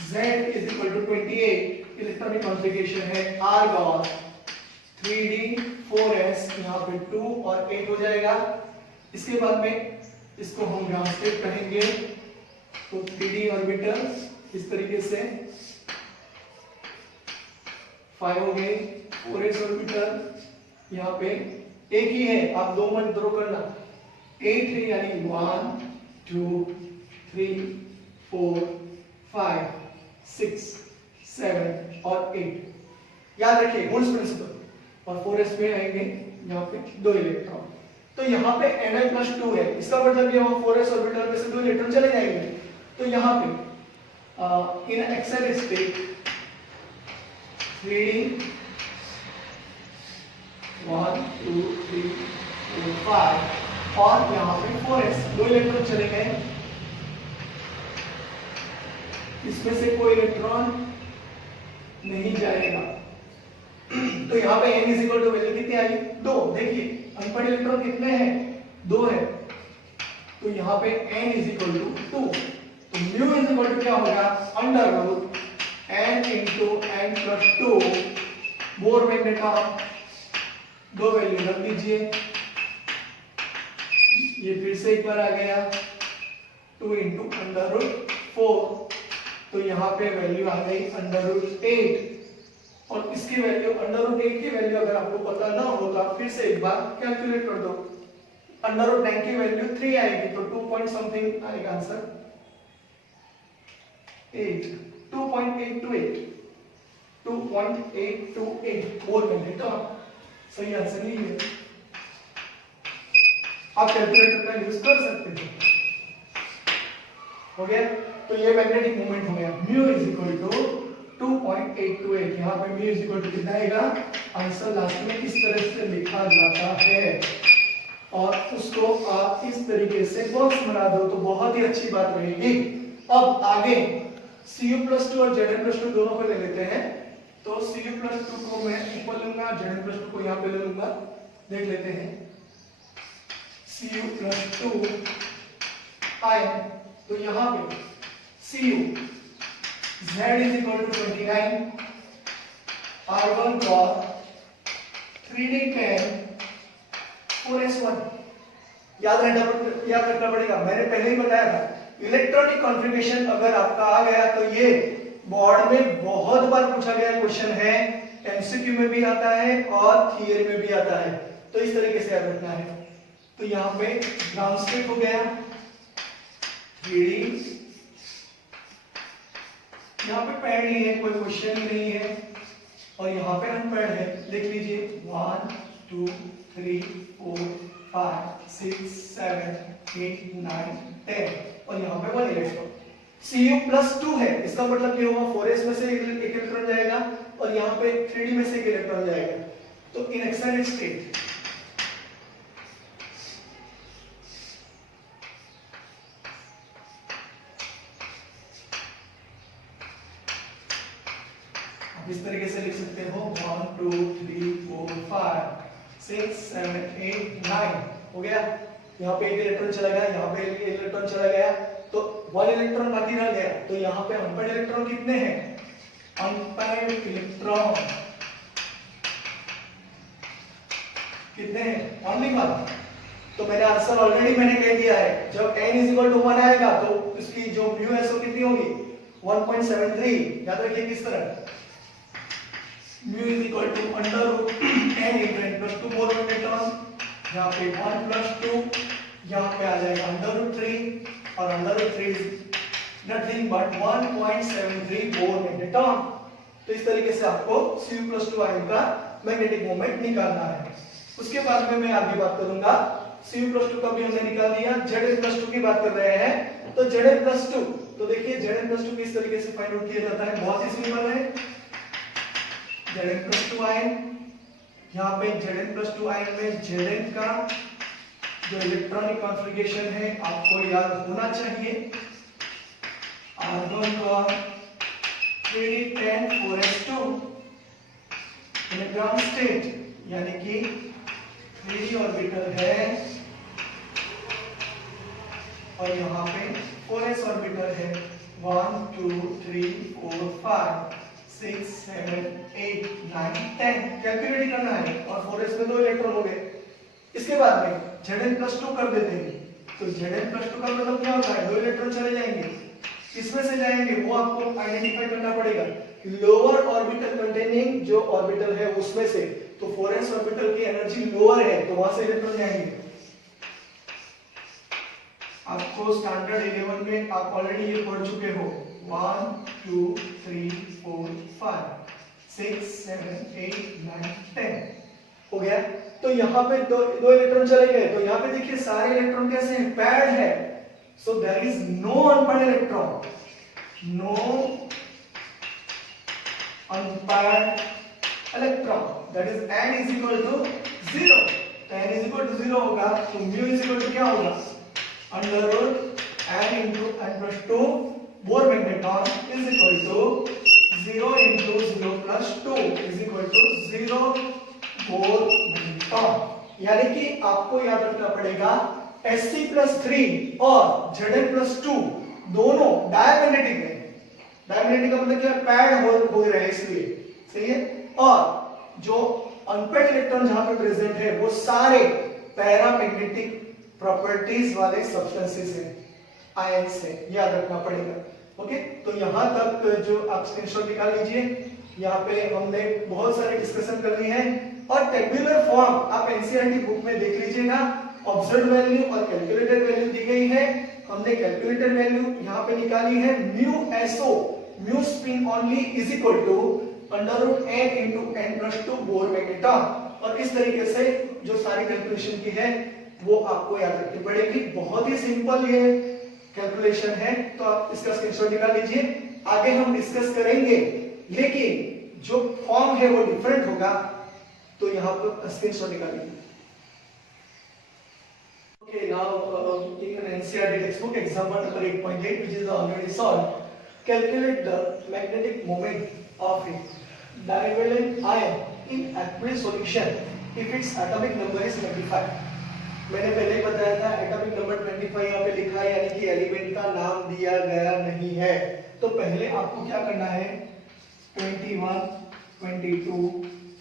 Z = 28 इलेक्ट्रॉनिक कॉन्फ़िगरेशन है। आर्गॉन 3d4s यहाँ पे 2 और 8 हो जाएगा। इसके बाद में इसको हम ग्राउंड स्टेट कहेंगे। तो 3d ऑर्बिटल इस तरीके से 5 हो गए। 4s ऑर्बिटल यहाँ पे एक ही है, आप 2 मत ड्रॉ करना। 8 है यानी 1 2 3 4 5 6 7 और 8 याद रखिए वुड्स प्रिंसिपल। और 4s में आएंगे यहाँ पे 2 इलेक्ट्रॉन। तो यहाँ पे Na+2 है, इसका मतलब ये 4s ऑर्बिटल में से 2 इलेक्ट्रॉन चले जाएंगे। तो यहाँ पे इन एक्सेल स्टेट 3d 1 2 3 4 5 और यहाँ पे 4s 2 इलेक्ट्रॉन चले गए। इसमें से कोई इलेक्ट्रॉन नहीं जाएगा। तो यहाँ पे n = वैल्यू कितनी आई 2। देखिए अनपैड इलेक्ट्रॉन कितने हैं 2 है। तो यहाँ पे n = 2। तो μ = क्या होगा √n × n+2 बोर मैग्नेटॉन दो वैल्यू रख दीजिए, ये फिर से एक बार आ गया 2 इंटू √4, तो यहाँ पे वैल्यू आ गई √8, और इसकी वैल्यू √8 की वैल्यू अगर आपको पता ना हो तो आप फिर से एक बार कैलकुलेट कर दो। √9 की वैल्यू 3 आएगी, तो 2 पॉइंट समथिंग आएगा आंसर 8, 2.828, 2.828 बोल मिनट। तो सही आंसर नहीं है, आप कैलकुलेटर का यूज कर सकते हो। हो गया, तो ये मैग्नेटिक मोमेंट हो गया। म्यू इज इक्वल टू 2.828, यहाँ पे म्यू इज इक्वल टू कितना आएगा, आंसर लास्ट में इस तरह से लिखा जाता है, और उसको आप इस तरीके से बॉक्स बना दो तो बहुत ही अच्छी बात रहेगी। अब आगे Cu+2 और Zn+2 दोनों को ले लेते हैं, तो Cu+2 को मैं ऊपर लूंगा, Zn+2 को यहाँ पे ले लूंगा। देख लेते हैं Cu+2 आयन, तो यहाँ पे Cu Z is equal to 29, R1 cross 3d10 4s1। याद रखना पड़ेगा, मैंने पहले ही बताया था इलेक्ट्रॉनिक कॉन्फ़िगरेशन अगर आपका आ गया तो ये बोर्ड में बहुत बार पूछा गया क्वेश्चन है, एमसीक्यू में भी आता है और थियरी में भी आता है, तो इस तरीके से याद रखना है। तो यहाँ पे ग्राउंड स्टेट हो गया 3D, यहाँ पे पैड नहीं है, कोई क्वेश्चन ही नहीं है, और यहाँ पे अनपैड है। लिख लीजिए 1 2 3 4 5 6 7 8 9 10, और यहाँ पे 1 इलेक्ट्रॉन। Cu+2 है, इसका मतलब ये होगा 4s में से एक इलेक्ट्रॉन जाएगा और यहाँ पे 3d में से एक इलेक्ट्रॉन जाएगा, तो इन एक्साइटेड स्टेट इस तरीके से लिख सकते हो 1 2 3 4 5 6 7 8 9 हो गया। यहाँ पे एक इलेक्ट्रॉन चला गया, यहाँ पे एक इलेक्ट्रॉन चला गया, तो 1 इलेक्ट्रॉन बाकी रह गया। तो यहाँ पे अनपेड इलेक्ट्रॉन कितने हैं, अनपेड इलेक्ट्रॉन कितने हैं, ओनली 1। तो मैंने आंसर ऑलरेडी कह दिया है, जब n इज इक्वल टू 1 आएगा तो इसकी जो म्यू है वो कितनी होगी 1.73। याद रखिए किस तरह, mu is equal to √n into n+2 Bohr electron, यहाँ पे 1+2, यहाँ पे आ जाएगा √3, और √3 is nothing but 1.73 bore magneton. तो इस तरीके से आपको Cu+2 आयन का मैग्नेटिक मोमेंट निकालना है। उसके बाद में मैं आगे बात करूंगा, Cu+2 का भी हमने निकाल दिया, Zn+2 की बात कर रहे हैं। तो Zn+2, तो देखिए Zn+2 किस तरीके से फाइंड आउट किया जाता है, बहुत ही सिंपल है। Zn+2 आयन, यहाँ पे Zn+2 आयन में Zn का जो इलेक्ट्रॉनिक कॉन्फ़िगरेशन है आपको याद होना चाहिए, R1 का 3d10 4s2 ग्राउंड स्टेट, यानी कि 3d ऑर्बिटल है, और यहाँ पे 4s ऑर्बिटल है, 1 2 3 4 5 6 7 8 9 10 कैलकुलेट करना है, और 4s में 2 इलेक्ट्रॉन हो गए। इसके बाद में Zn+2 कर देते हैं, तो Zn+2 का मतलब क्या होता है, 2 इलेक्ट्रॉन चले जाएंगे, किसमें से जाएंगे वो आपको आइडेंटिफाई करना पड़ेगा, लोअर ऑर्बिटल कंटेनिंग जो ऑर्बिटल है उसमें से। तो 4s ऑर्बिटल की एनर्जी लोअर है, तो वहां से इलेक्ट्रॉन जाएंगे। आपको स्टैंडर्ड 11 में आप ऑलरेडी ये पढ़ चुके हो, 1 2 3 4 5 6 7 8 9 10 हो गया। तो यहाँ पे दो इलेक्ट्रॉन चले गए, तो यहाँ पे देखिए सारे इलेक्ट्रॉन कैसे हैं, पैड है, so there is no unpaired electron, no unpaired electron, that is n is equal to 0। तो n इज इक्वल टू 0 होगा, तो म्यू इज इक्वल टू क्या होगा, √n into n+2 Bohr magneton is equal to 0 into 0 plus 2 is equal to 0 Bohr magneton. यानी कि आपको याद रखना पड़ेगा Sc+3 और Zn+2 दोनों डायमैग्नेटिक है। डायमैग्नेटिक का मतलब क्या, पैड हो रहे हैं इसलिए, सही है। और जो अनपेयर्ड इलेक्ट्रॉन जहां पे प्रेजेंट है वो सारे पैरामैग्नेटिक प्रॉपर्टीज वाले सब्सटेंसेस हैं, आयंस है, याद रखना पड़ेगा। ओके, तो यहां तक जो आप स्क्रीनशॉट निकाल लीजिए। यहाँ पे हमने बहुत सारे डिस्कशन कर लिए हैं और टेबुलर फॉर्म आप एनसीईआरटी बुक में देख लीजिएगा। ऑब्जर्व्ड वैल्यू और कैलकुलेटेड वैल्यू दी गई है। हमने कैलकुलेटेड वैल्यू यहाँ पे निकाली है mu S O, mu spin only is equal to √n into n+2 Bohr magneton. और इस तरीके से जो सारी कैलकुलेशन की है वो आपको याद रखनी पड़ेगी। बहुत ही सिंपल ये कैलकुलेशन है, तो आप इसका स्क्रीनशॉट निकाल लीजिए। आगे हम डिस्कस करेंगे, लेकिन जो फॉर्म है वो डिफरेंट होगा, तो यहाँ पर स्क्रीनशॉट निकाल लीजिए। Okay, now in an NCERT textbook, example number 8.8, which is already solved. Calculate the magnetic moment of a divalent ion in aqueous solution if its atomic number is 25. मैंने पहले ही बताया था एटॉमिक नंबर 25 यहाँ पे लिखा है, यानी कि एलिमेंट का नाम दिया गया नहीं है। तो पहले आपको क्या करना है, 21, 22,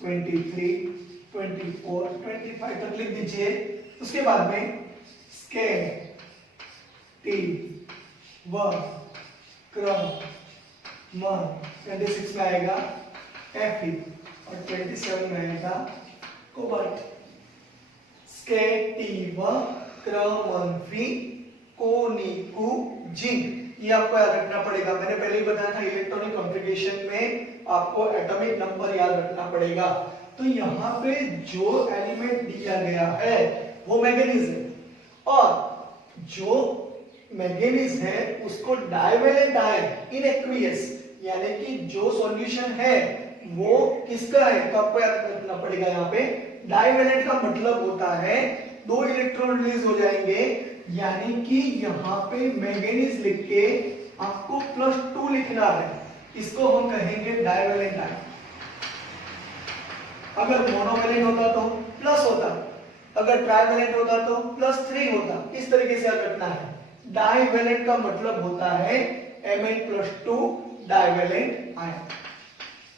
23, 24, 25 तक लिख दीजिए। उसके बाद में स्केल टी वन क्रम मन 26 में आएगा Fe और 27 में आएगा कोबाल्ट। स्केल टी वन क्रम मन फी कोनिकू जिंक, ये आपको याद रखना पड़ेगा। मैंने पहले ही बताया था इलेक्ट्रॉनिक कॉन्फ़िगरेशन में आपको एटॉमिक नंबर याद रखना पड़ेगा। तो यहाँ पे जो एलिमेंट दिया गया है वो मैंगनीज है, और जो मैंगनीज है उसको डाइवेलेंट आयन इन एक्वियस, यानी कि जो सॉल्यूशन है वो किसका है, तो आपको याद रखना पड़ेगा। यहाँ पे डाइवेलेंट का मतलब होता है दो इलेक्ट्रॉन रिलीज हो जाएंगे, यानी कि यहाँ पे मैंगनीज लिख के आपको +2 लिखना है, इसको हम कहेंगे डाइवेलेंट आयन। अगर मोनोवेलेंट होता तो प्लस होता, अगर ट्राइवेलेंट होता तो +3 होता। इस तरीके से याद रखना है। डाइवेलेंट का मतलब होता है Mn+2 डाइवेलेंट आयन।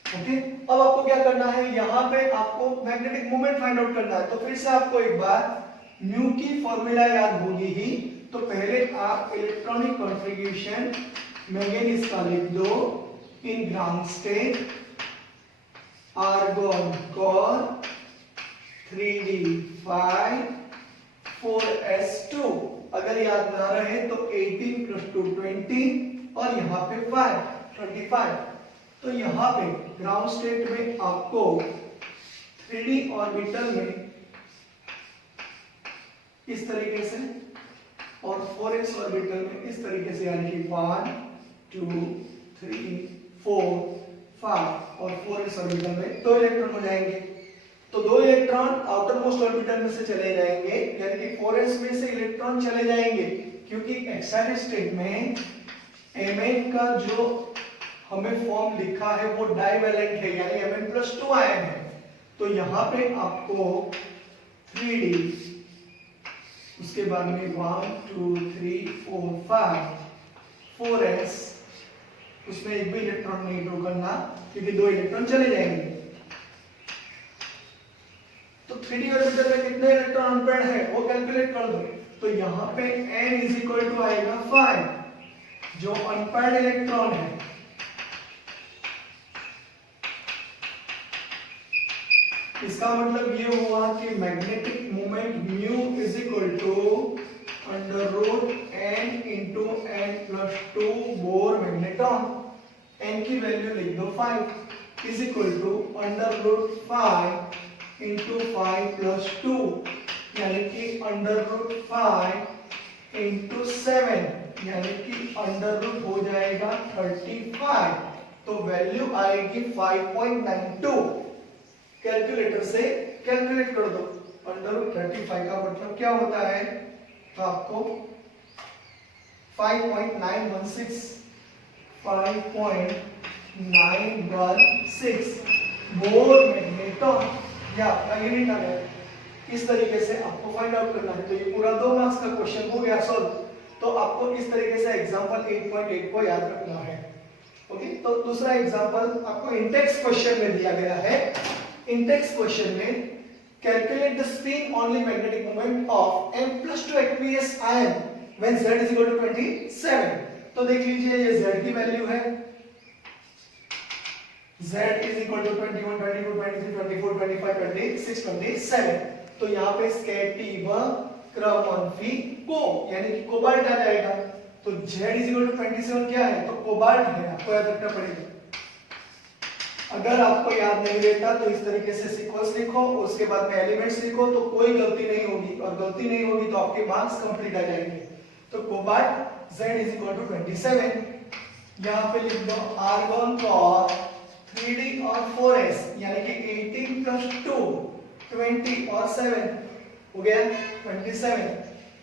ओके, अब आपको क्या करना है, यहाँ पे आपको मैग्नेटिक मोमेंट फाइंड आउट करना है। तो फिर से आपको एक बार म्यू की फॉर्मूला याद होगी ही, तो पहले आप इलेक्ट्रॉनिक कॉन्फ़िगरेशन मैंगनीज का लिख दो in ground state, argon core 3d5 4s2। अगर याद ना रहे तो 18 + 2 20 और यहाँ पे 5 25। तो यहाँ पे ग्राउंड स्टेट में आपको 3d ऑर्बिटल में इस तरीके से और 4s ऑर्बिटल में इस तरीके से, यानी कि 1 2 3 4 5 और 4s ऑर्बिटल में 2 इलेक्ट्रॉन हो जाएंगे। तो 2 इलेक्ट्रॉन आउटर मोस्ट ऑर्बिटल में से चले जाएंगे, यानी कि 4s में से इलेक्ट्रॉन चले जाएंगे, क्योंकि एक्साइटेड स्टेट में Mn का जो हमें फॉर्म लिखा है वो डाइवेलेंट है, यानी Mn+2 आयन है। तो यहाँ पे आपको 3d, उसके बाद में 1 2 3 4 5 4s, उसमें एक भी इलेक्ट्रॉन नहीं ड्रॉ करना, क्योंकि 2 इलेक्ट्रॉन चले जाएंगे। तो 3d ऑर्बिटल में कितने इलेक्ट्रॉन अनपेयर्ड है वो कैलकुलेट कर दो। तो यहाँ पे n = आएगा 5 जो अनपेयर्ड इलेक्ट्रॉन है। इसका मतलब ये हुआ कि magnetic moment mu = √n × n+2 Bohr magneton. n की वैल्यू लिख दो 5 = √5 × 5 + 2, यानी कि √5 × 7, यानी कि √ हो जाएगा 35। तो वैल्यू आएगी 5.92। कैलकुलेटर से कैलकुलेट कर दो। √35 का मतलब क्या होता है, तो आपको 5.916 बोर मैग्नेटॉन या यूनिट आ गया। इस तरीके से आपको फाइंड आउट करना है। तो ये पूरा 2 मार्क्स का क्वेश्चन हो गया सॉल्व। तो आपको इस तरीके से एग्जांपल 8.8 को याद रखना है। ओके, तो दूसरा एग्जांपल आपको इंटेक्स क्वेश्चन में दिया गया है। इंडेक्स क्वेश्चन में calculate the spin only magnetic moment of M+2 aqueous ion when Z is equal to 27। तो देख लीजिए ये Z की वैल्यू है, Z is equal to 21, 22, 23, 24, 25, 26, 27। तो यहाँ पे स्कैटिवक्रमणफी को यानी कि कोबाल्ट आ जाएगा। तो Z is equal to 27 क्या है? तो कोबाल्ट है, आपको याद रखना पड़ेगा। अगर आपको याद नहीं रहता तो इस तरीके से सीक्वेंस लिखो, उसके बाद में एलिमेंट्स लिखो, तो कोई गलती नहीं होगी, और गलती नहीं होगी तो आपके मार्क्स कंप्लीट आ जाएंगे। तो cobalt Z is equal to 27। यहाँ पे लिख दो आर्गन को 3d और 4s यानी कि 18 प्लस 2 20 और 7 हो गया 27।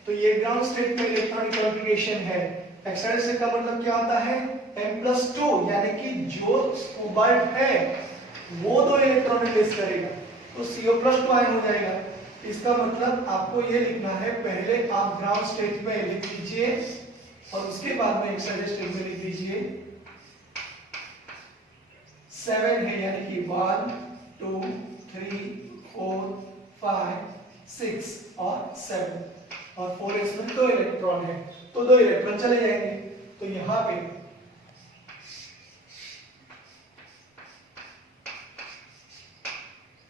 तो ये ग्राउंड स्टेट में इलेक्ट्रॉनिक कॉन्फ़िगरेशन है। एक्साइटेड स्टेट का मतलब क्या होता है? M+2 यानी कि जो कोबाल्ट है वो 2 इलेक्ट्रॉन रिलीज करेगा, तो CO+2 आयन हो जाएगा। इसका मतलब आपको ये लिखना है, पहले आप ग्राउंड स्टेट में लिख लीजिए और उसके बाद में एक्साइटेड स्टेट में लिख दीजिए 7 है यानी कि 1 2 3 4 5 6 और 7 और 4s में 2 इलेक्ट्रॉन है, तो 2 इलेक्ट्रॉन चले जाएंगे। तो यहाँ पे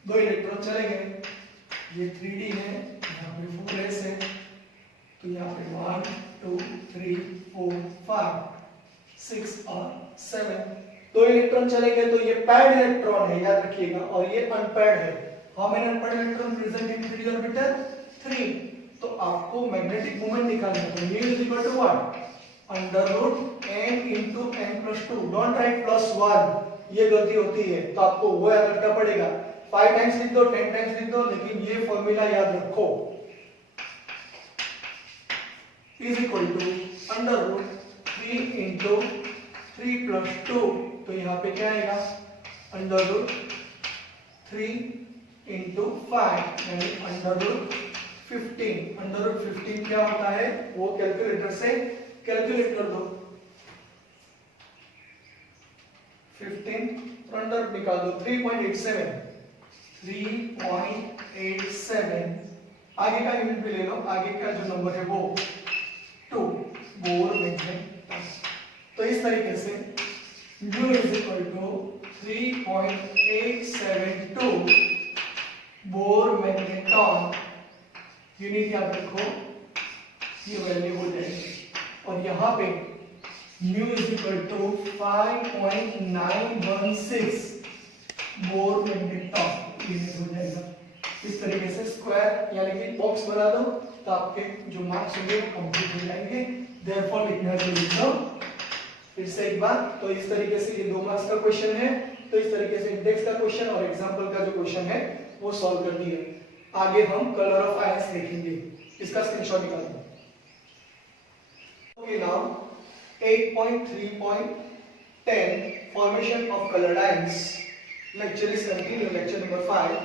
दो इलेक्ट्रॉन चले गए, ये 3d है, यहाँ पे 4s है, तो यहाँ पे 1 2 3 4 5 6 और 7 दो इलेक्ट्रॉन चले गए। तो ये पैड इलेक्ट्रॉन है, याद रखिएगा, और ये अनपैड है। How many unpaid electron present in 3d orbital? 3। तो आपको मैग्नेटिक मोमेंट निकालना है, तो mu is equal to what? √n into n+2। Don't write +1, ये गलती होती है, तो आपको वो याद रखना पड़ेगा। 5 टाइम्स लिख दो, 10 टाइम्स लिख दो, लेकिन ये फॉर्मूला याद रखो, is equal to √3 into 3 plus 2। तो यहाँ पे क्या आएगा? √3 into 5 यानी √15। √15 क्या होता है वो कैलकुलेटर से कैलकुलेट कर दो। 15 अंडर निकाल दो, 3.87। 3.87 आगे का यूनिट भी ले लो, आगे का जो नंबर है वो 2 बोर मैग्नेट। तो इस तरीके से mu is equal to 3.872 bore magneton, unit याद रखो, ये वैल्यू हो जाएगी। और यहाँ पे mu is equal to 5.916 bore magneton unit हो जाएगा। इस तरीके से स्क्वायर यानी कि बॉक्स बना दो, तो आपके जो मार्क्स होंगे वो कंप्लीट हो जाएंगे। देयरफॉर लिखना है तो लिख दो। फिर से एक बार, तो इस तरीके से ये 2 मार्क्स का क्वेश्चन है, तो इस तरीके से इंडेक्स का क्वेश्चन और एग्जांपल का जो क्वेश्चन है वो सॉल्व कर दिया। आगे हम कलर ऑफ आयंस देखेंगे, इसका स्क्रीनशॉट निकालो। Okay, now 8.3.10 formation of coloured ions. Lecture is continue, lecture number 5।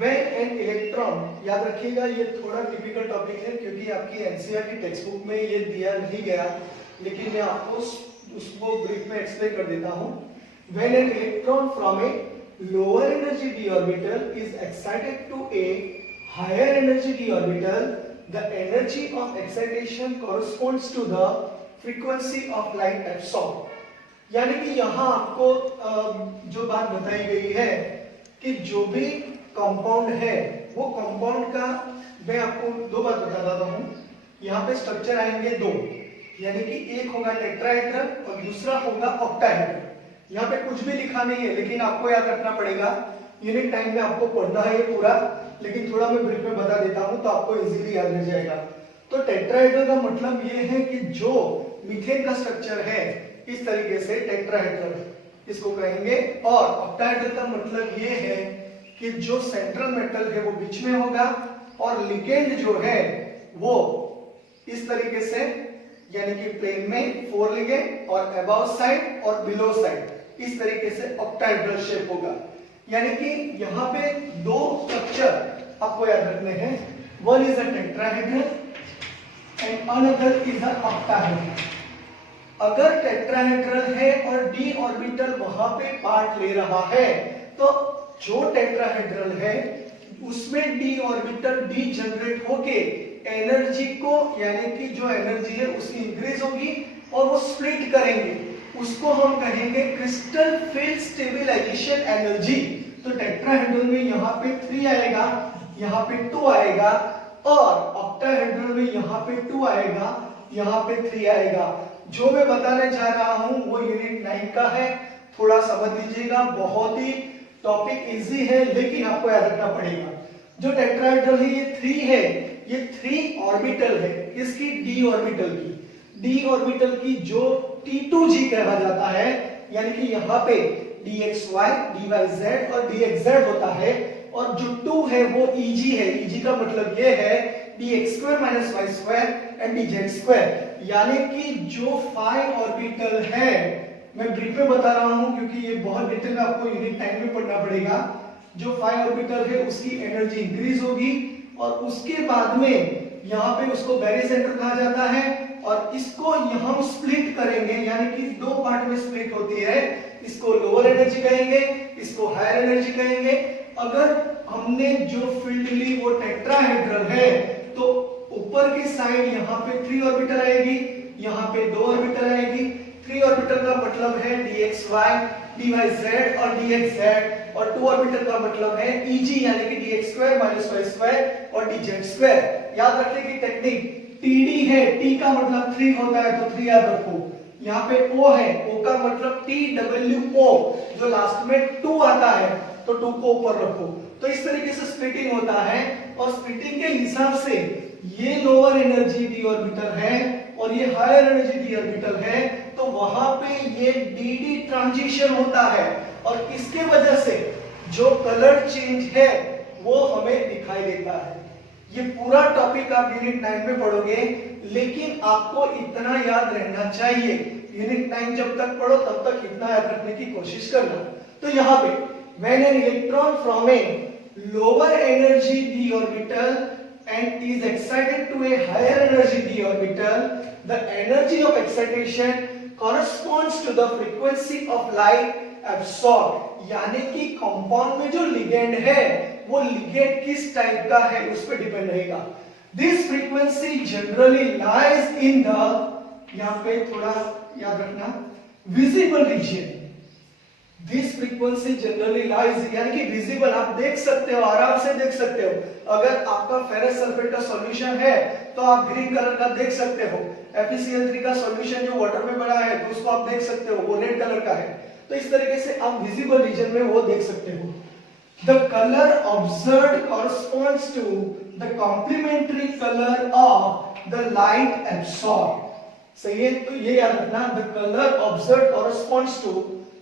When an electron, याद रखिएगा ये थोड़ा टिपिकल टॉपिक है क्योंकि आपकी एनसीईआरटी टेक्स्ट बुक में ये दिया नहीं गया, लेकिन मैं आपको उसको ब्रीफ में एक्सप्लेन कर देता हूँ। When an electron from a lower energy d orbital is excited to a higher energy d orbital, the energy of excitation corresponds to the frequency of light absorbed। यानी कि यहाँ आपको जो बात बताई गई है कि जो भी कंपाउंड है वो कंपाउंड का मैं आपको 2 बात बता देता हूँ। यहाँ पे स्ट्रक्चर आएंगे 2, यानी कि एक होगा टेट्राहेड्रल और दूसरा होगा ऑक्टाहेड्रल। यहाँ पे कुछ भी लिखा नहीं है, लेकिन आपको याद रखना पड़ेगा। यूनिट टाइम में आपको पढ़ना है पूरा, लेकिन थोड़ा मैं ब्रीफ में बता देता हूँ तो आपको इजीली याद रह जाएगा। तो टेट्राहेड्रल का मतलब ये है कि जो मीथेन का स्ट्रक्चर है इस तरीके से टेट्राहेड्रल इसको कहेंगे, और ऑक्टाहेड्रल का मतलब ये है कि जो सेंट्रल मेटल है वो बीच में होगा और लिगेंड जो है वो इस तरीके से यानी कि प्लेन में 4 लिगेंड और अबव साइड और बिलो साइड इस तरीके से ऑक्टाहेड्रल शेप होगा। यानी कि यहाँ पे 2 स्ट्रक्चर आपको याद रखने हैं, one is a tetrahedral and another is a octahedral. अगर टेट्राहेड्रल है और d ऑर्बिटल वहां पे पार्ट ले रहा है तो जो टेट्राहेड्रल है उसमें डी ऑर्बिटल डी जनरेट होके एनर्जी को, यानी कि जो एनर्जी है उसकी इंक्रीज होगी और वो स्प्लिट करेंगे, उसको हम कहेंगे क्रिस्टल फील्ड स्टेबलाइजेशन एनर्जी। तो टेट्राहेड्रल में यहाँ पे 3 आएगा, यहाँ पे 2 आएगा, और ऑक्टाहेड्रल में यहाँ पे 2 आएगा, यहाँ पे 3 आएगा। जो मैं बताने जा रहा हूं वो यूनिट 9 का है, थोड़ा समझ लीजिएगा, बहुत ही टॉपिक इजी है लेकिन आपको याद रखना पड़ेगा। जो टेट्राहेड्रल है ये 3 है, ये 3 ऑर्बिटल है, इसकी डी ऑर्बिटल की, डी ऑर्बिटल की जो T2G कहा जाता है, यानी कि यहाँ पे dxy, dyz और dxz होता है, और जो 2 है वो Eg है। Eg का मतलब ये है dx² - y² एंड dz², यानी कि जो 5 ऑर्बिटल है, मैं ब्रीफ में बता रहा हूं क्योंकि ये बहुत डिटेल में आपको यूनिट 9 में पढ़ना पड़ेगा। जो 5 ऑर्बिटल है उसकी एनर्जी इंक्रीज होगी, और उसके बाद में यहाँ पे उसको बैरी सेंटर कहा जाता है, और इसको हम स्प्लिट करेंगे, यानी कि 2 पार्ट में स्प्लिट होती है। इसको लोअर एनर्जी कहेंगे, इसको हायर एनर्जी कहेंगे। अगर हमने जो फील्ड ली वो टेट्राहेड्रल है, तो ऊपर की साइड यहाँ पे 3 ऑर्बिटल आएगी, यहाँ पे 2 ऑर्बिटल आएगी। 3 ऑर्बिटल का मतलब है dxy, dyz और dxz, और 2 ऑर्बिटल का मतलब है Eg, यानी कि dx² - y² और dz²। याद रखने की टेक्निक, TD है, T का मतलब 3 होता है, तो 3 याद रखो। यहाँ पे O है, O का मतलब TWO, जो लास्ट में 2 आता है, तो 2 को ऊपर रखो। तो इस तरीके से स्प्लिटिंग होता है, और स्प्लिटिंग के हिसाब से ये लोअर एनर्जी डी ऑर्बिटल है और ये हायर एनर्जी डी ऑर्बिटल है, तो वहां पे ये dd ट्रांजिशन होता है, और इसके वजह से जो कलर चेंज है वो हमें दिखाई देता है। ये पूरा टॉपिक आप यूनिट 9 में पढ़ोगे, लेकिन आपको इतना याद रहना चाहिए, यूनिट 9 जब तक पढ़ो तब तक इतना याद रखने की कोशिश करना। तो यहाँ पे when an electron from a lower energy d orbital and is excited to a higher energy d orbital, the energy of excitation corresponds to the frequency of light absorbed। यानी कि कंपाउंड में जो लिगेंड है वो ligand किस type का है उस पर डिपेंड रहेगा। This frequency generally lies in the, यहाँ पे थोड़ा याद रखना, visible region. This frequency generally lies, यानी कि विजिबल, आप देख सकते हो, आराम से देख सकते हो। अगर आपका फेरस सल्फेट का सॉल्यूशन है तो आप ग्रीन कलर का देख सकते हो, FeCl3 का सॉल्यूशन जो वाटर में बना है तो उसको आप देख सकते हो, वो रेड कलर का है। तो इस तरीके से आप विजिबल रीजन में वो देख सकते हो। The color observed corresponds to the complementary color of the light absorbed। सही है, तो ये याद रखना, the color observed corresponds to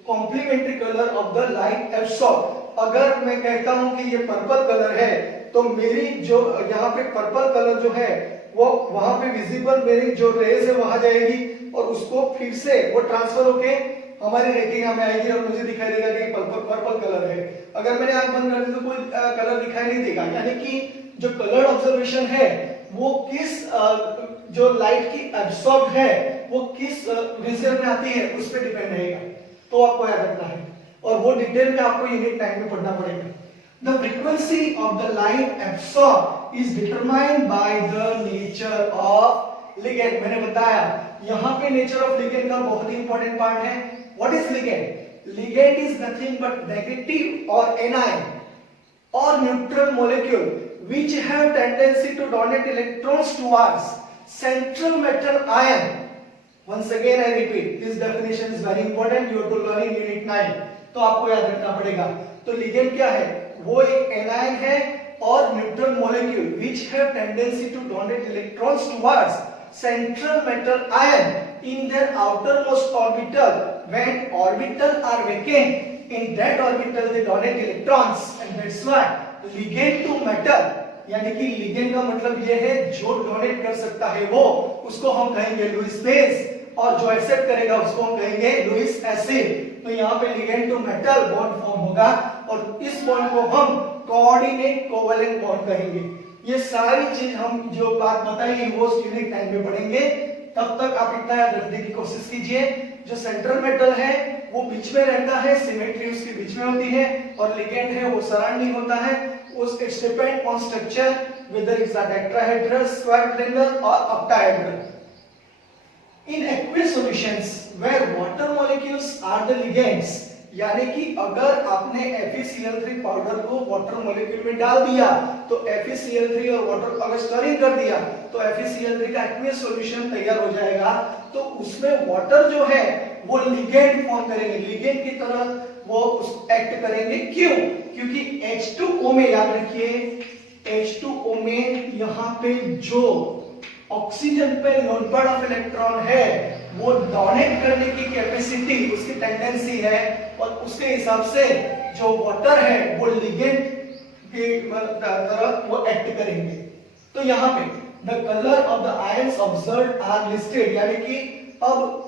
complementary color of the light absorbed। अगर मैं कहता हूं कि ये पर्पल कलर है, तो मेरी जो यहाँ पे पर्पल कलर जो है वो वहां पे विजिबल मेरी जो रेज है वहां जाएगी, और उसको फिर से वो ट्रांसफर होके हमारी रेटिना में आएगी और मुझे दिखाई देगा कि पर्पल कलर है। अगर मैंने आंख बंद कर दी तो कोई कलर दिखाई नहीं देगा। यानी कि जो कलर ऑब्जर्वेशन है वो किस जो लाइट की एब्सॉर्ब है वो किस रीजन में आती है उस पर डिपेंड रहेगा, तो आपको याद रखना है, और वो डिटेल में आपको यूनिट 9 में पढ़ना पड़ेगा। The frequency of the light absorbed is determined by the nature of ligand। मैंने बताया यहाँ पे नेचर ऑफ लिगेंड का बहुत ही इंपॉर्टेंट पार्ट है। What is ligand? Ligand is nothing but negative or anion or neutral molecule which have tendency to donate electrons towards central metal ion। Once again I repeat, this definition is very important, you have to learn in unit 9, तो आपको याद रखना पड़ेगा। तो ligand क्या है? वो एक एनायन है और neutral molecule which have tendency to donate electrons towards central metal ion in their outermost orbital। When orbital are vacant, in that orbital they donate electrons, and that's why ligand to metal, यानी कि ligand का मतलब ये है जो donate कर सकता है वो, उसको हम कहेंगे लुईस बेस, और जो एक्सेप्ट करेगा उसको हम कहेंगे लुईस एसिड। तो यहाँ पे ligand to metal bond form होगा, और इस बॉन्ड को हम कोऑर्डिनेट कोवैलेंट बॉन्ड कहेंगे। ये सारी चीज हम जो बात बताई वो यूनिट 9 में पढ़ेंगे। तब तक आप इतना याद रखने की कोशिश कीजिए, जो सेंट्रल मेटल है वो बीच में रहता है, सिमेट्री उसके बीच में होती है, और लिगेंड है वो सराउंडिंग होता है। उस it's depend on structure whether it's a tetrahedral, square or octahedral. In aqueous solutions where water molecules are the ligands, यानी कि अगर आपने FeCl3 पाउडर को वाटर मॉलिक्यूल में डाल दिया तो FeCl3 और वाटर अगर स्टरिंग कर दिया तो FeCl3 का एक्वियस सॉल्यूशन तैयार हो जाएगा। तो उसमें वाटर जो है वो लिगेंड फॉर्म करेंगे, लिगेंड की तरह वो एक्ट करेंगे। क्यों? क्योंकि H2O में, याद रखिए, H2O में यहाँ पे जो ऑक्सीजन पे लोड ऑफ इलेक्ट्रॉन है वो डोनेट करने की कैपेसिटी, उसकी टेंडेंसी है, और उसके हिसाब से जो वाटर है वो लिगेंड के तरह वो एक्ट करेंगे। तो यहाँ पे the colour of the ions observed are listed, यानी कि अब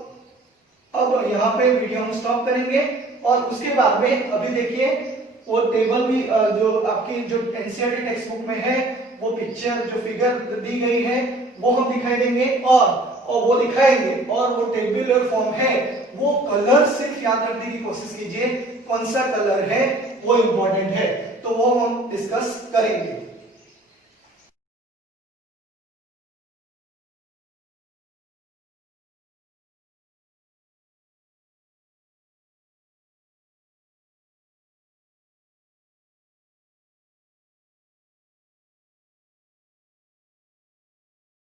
यहाँ पे वीडियो हम स्टॉप करेंगे और उसके बाद में अभी देखिए वो टेबल भी जो आपकी जो एनसीईआरटी टेक्स्ट बुक में है वो पिक्चर जो फिगर दी गई है वो हम दिखाई देंगे और वो दिखाएंगे, और वो टेबुलर फॉर्म है, वो कलर सिर्फ याद रखने की कोशिश कीजिए, कौन सा कलर है वो इंपॉर्टेंट है, तो वो हम डिस्कस करेंगे।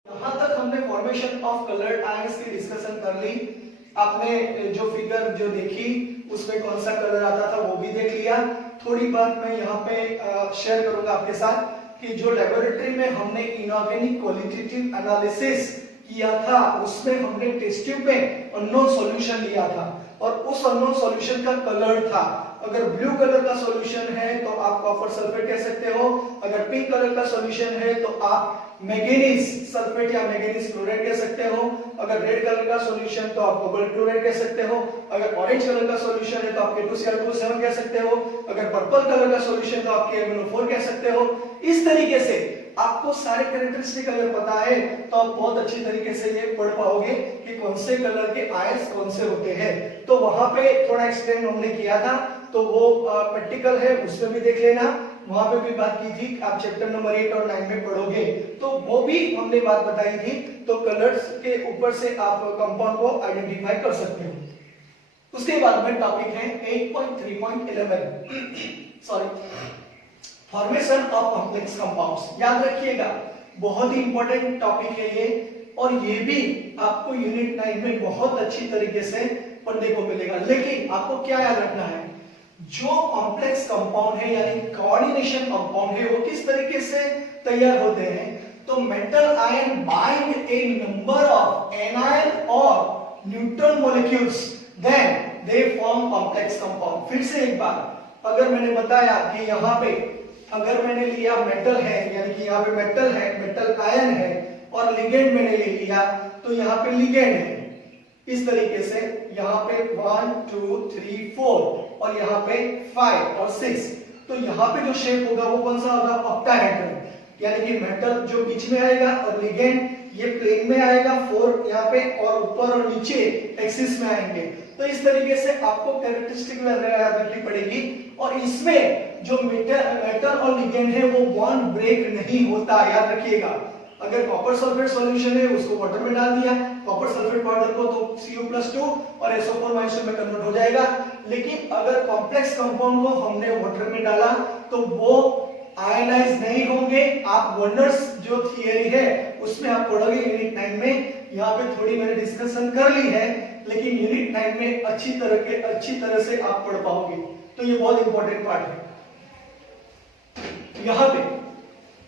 यहां तक हमने फॉर्मेशन ऑफ कलर्ड आयंस की डिस्कशन कर ली। आपने जो फिगर जो देखी उसमें कौन सा कलर आता था वो भी देख लिया। थोड़ी बात मैं यहाँ पे शेयर करूंगा आपके साथ कि जो लेबोरेटरी में हमने इनऑर्गेनिक क्वालिटेटिव एनालिसिस किया था उसमें हमने टेस्ट ट्यूब में अननोन सॉल्यूशन लिया था और उस अननोन सॉल्यूशन का कलर था, अगर ब्लू कलर का सॉल्यूशन है तो आप कॉपर सल्फेट कह सकते हो, अगर पिंक कलर का सॉल्यूशन है तो आप मैंगनीज सल्फेट या मैंगनीज क्लोराइड कह सकते हो, अगर रेड कलर का सॉल्यूशन तो आप कोबाल्ट क्लोराइड कह सकते हो, अगर ऑरेंज कलर का सॉल्यूशन है तो आप K2Cl2O7 कह सकते हो, अगर पर्पल कलर का सॉल्यूशन तो आप KMnO4 कह सकते हो। इस तरीके से आपको सारे कैरेक्टरिस्टिक अगर पता है तो आप बहुत अच्छी तरीके से ये पढ़ पाओगे कि कौन से कलर के आयंस कौन से होते हैं। तो वहां पे थोड़ा एक्सप्लेन हमने किया था, तो वो प्रैक्टिकल है उसमें भी देख लेना, वहां पे भी बात की थी, आप चैप्टर नंबर 8 और 9 में पढ़ोगे तो वो भी हमने बात बताई थी। तो कलर्स के ऊपर से आप कंपाउंड को आइडेंटिफाई कर सकते हो। उसके बाद में टॉपिक है 8.3.11 sorry, formation of complex compounds. याद रखिएगा बहुत ही इंपॉर्टेंट टॉपिक है ये, और ये भी आपको यूनिट 9 में बहुत अच्छी तरीके से पढ़ने को मिलेगा। लेकिन आपको क्या याद रखना है, जो कॉम्प्लेक्स कंपाउंड है यानी कोऑर्डिनेशन कंपाउंड है वो किस तरीके से तैयार होते हैं। तो metal ion bind a number of anion और neutron molecules then they form complex compound. फिर से एक बार, अगर मैंने बताया कि यहाँ पे अगर मैंने लिया मेटल है यानी कि यहाँ पे मेटल है, मेटल आयन है, और लिगेंड मैंने ले लिया तो यहाँ पे लिगेंड है, इस तरीके से यहाँ पे 1 2 3 4 और यहाँ पे 5 और 6, तो यहाँ पे जो शेप होगा वो कौन सा होगा, ऑक्टाहेड्रल, यानी कि मेटल जो बीच में आएगा और लिगेंड ये प्लेन में आएगा 4 यहाँ पे, और ऊपर और नीचे एक्सिस में आएंगे। तो इस तरीके से आपको कैरेक्टरिस्टिक याद रखनी पड़ेगी, और इसमें जो मेटल और लिगेंड है वो बॉन्ड ब्रेक नहीं होता, याद रखिएगा। अगर कॉपर सल्फेट सॉल्यूशन है उसको वाटर में डाल दिया कॉपर सल्फेट पाउडर को तो Cu+2 और SO4- में कन्वर्ट हो जाएगा, लेकिन अगर कॉम्प्लेक्स कंपाउंड को हमने वाटर में डाला तो वो आयनाइज नहीं होंगे। आप वनर्स जो थियरी है उसमें आप पढ़ोगे यूनिट 9 में, यहाँ पे थोड़ी मैंने डिस्कशन कर ली है, लेकिन यूनिट 9 में अच्छी तरह से आप पढ़ पाओगे, तो ये बहुत इंपॉर्टेंट पार्ट है। यहाँ पे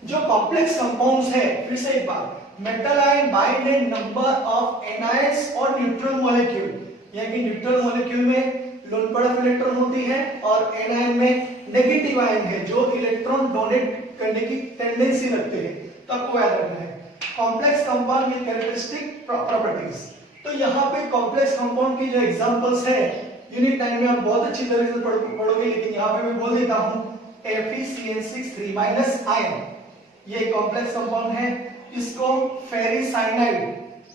जो कॉम्प्लेक्स कंपाउंड्स है, फिर से एक बार, metal ion bind a number of anions और न्यूट्रल मॉलिक्यूल, यानी कि न्यूट्रल मॉलिक्यूल में लोन ऑफ इलेक्ट्रॉन होती है और एनायन में नेगेटिव आयन है जो इलेक्ट्रॉन डोनेट करने की टेंडेंसी रखते हैं। तो आपको याद रखना है complex compound with characteristic properties. तो यहाँ पे कॉम्प्लेक्स कंपाउंड की जो एग्जांपल्स है यूनिट 9 में आप बहुत अच्छी तरह से पढ़ोगे, लेकिन यहाँ पे मैं बोल देता हूँ FeCN6 आयन, ये कॉम्प्लेक्स कंपाउंड है, इसको फेरिसाइनाइड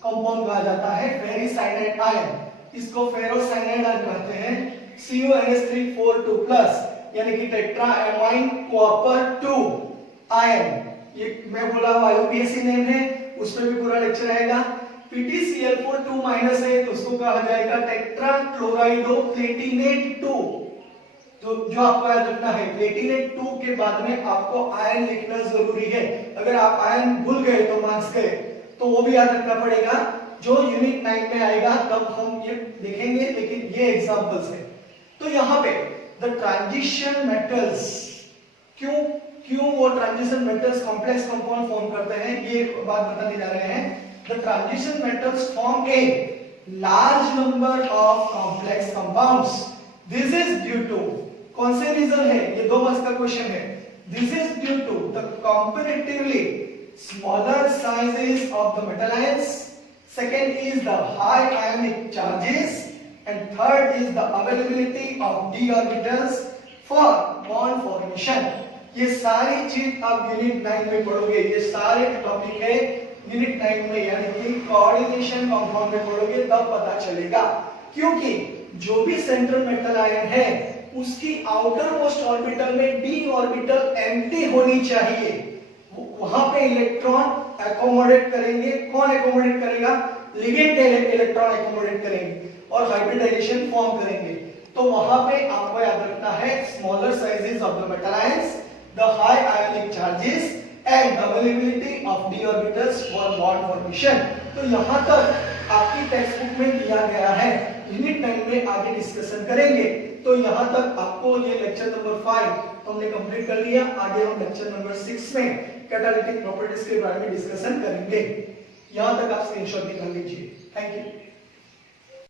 कंपाउंड कहा जाता है, फेरिसाइनाइड आयन। इसको फेरोसाइनाइड कहते हैं, CuNH3 4 2+, यानी कि टेट्राएमाइन कॉपर 2 आयन। ये मैं बोला हूं IUPAC नेम है, उस पे भी पूरा लेक्चर आएगा। PtCl4 2- है तो उसको कहा जाएगा टेट्राक्लोराइडोप्लेटिनेट 2। तो जो आपको याद रखना है, प्लेटिनेट 2 के बाद में आपको आयन लिखना जरूरी है। अगर आप आयन भूल गए तो मार्क्स गए, तो वो भी याद रखना पड़ेगा। जो यूनिट 9 में आएगा तब हम ये देखेंगे, लेकिन ये एग्जांपल्स है। तो यहाँ पे द ट्रांजिशन मेटल्स, क्यों वो transition metals complex compound form करते हैं, ये बात बताने जा रहे हैं। The transition metals form a large number of complex compounds. This is due to, कौन से रीजन है, ये 2 मार्क्स का क्वेश्चन है। This is due to the comparatively smaller sizes of the metal ions, second is the high ionic charges, and third is the availability of d orbitals for bond formation। ये सारी चीज आप unit 9 में पढ़ोगे, ये सारे topic है unit 9 में, यानी कि कोऑर्डिनेशन कंपाउंड में पढ़ोगे तब पता चलेगा। क्योंकि जो भी सेंट्रल मेटल आयन है उसकी आउटर मोस्ट ऑर्बिटल में d ऑर्बिटल एम्प्टी होनी चाहिए, वहां पे इलेक्ट्रॉन एकोमोडेट करेंगे। कौन एकोमोडेट करेगा? लिगेंड इलेक्ट्रॉन एकोमोडेट करेंगे और हाइब्रिडाइजेशन फॉर्म करेंगे। तो वहां पे आपको याद रखना है smaller sizes of the metal ions, the high ionic charges and availability of d orbitals for bond formation. तो यहां तक आपकी टेक्स्ट बुक में दिया गया है, यूनिट 9 में आगे डिस्कशन करेंगे। तो यहां तक आपको ये लेक्चर नंबर 5 हमने कंप्लीट कर लिया। आगे हम लेक्चर नंबर 6 में कैटालिटिक प्रॉपर्टीज के बारे में डिस्कशन करेंगे। यहां तक आप स्क्रीनशॉट निकाल लीजिए। Thank you.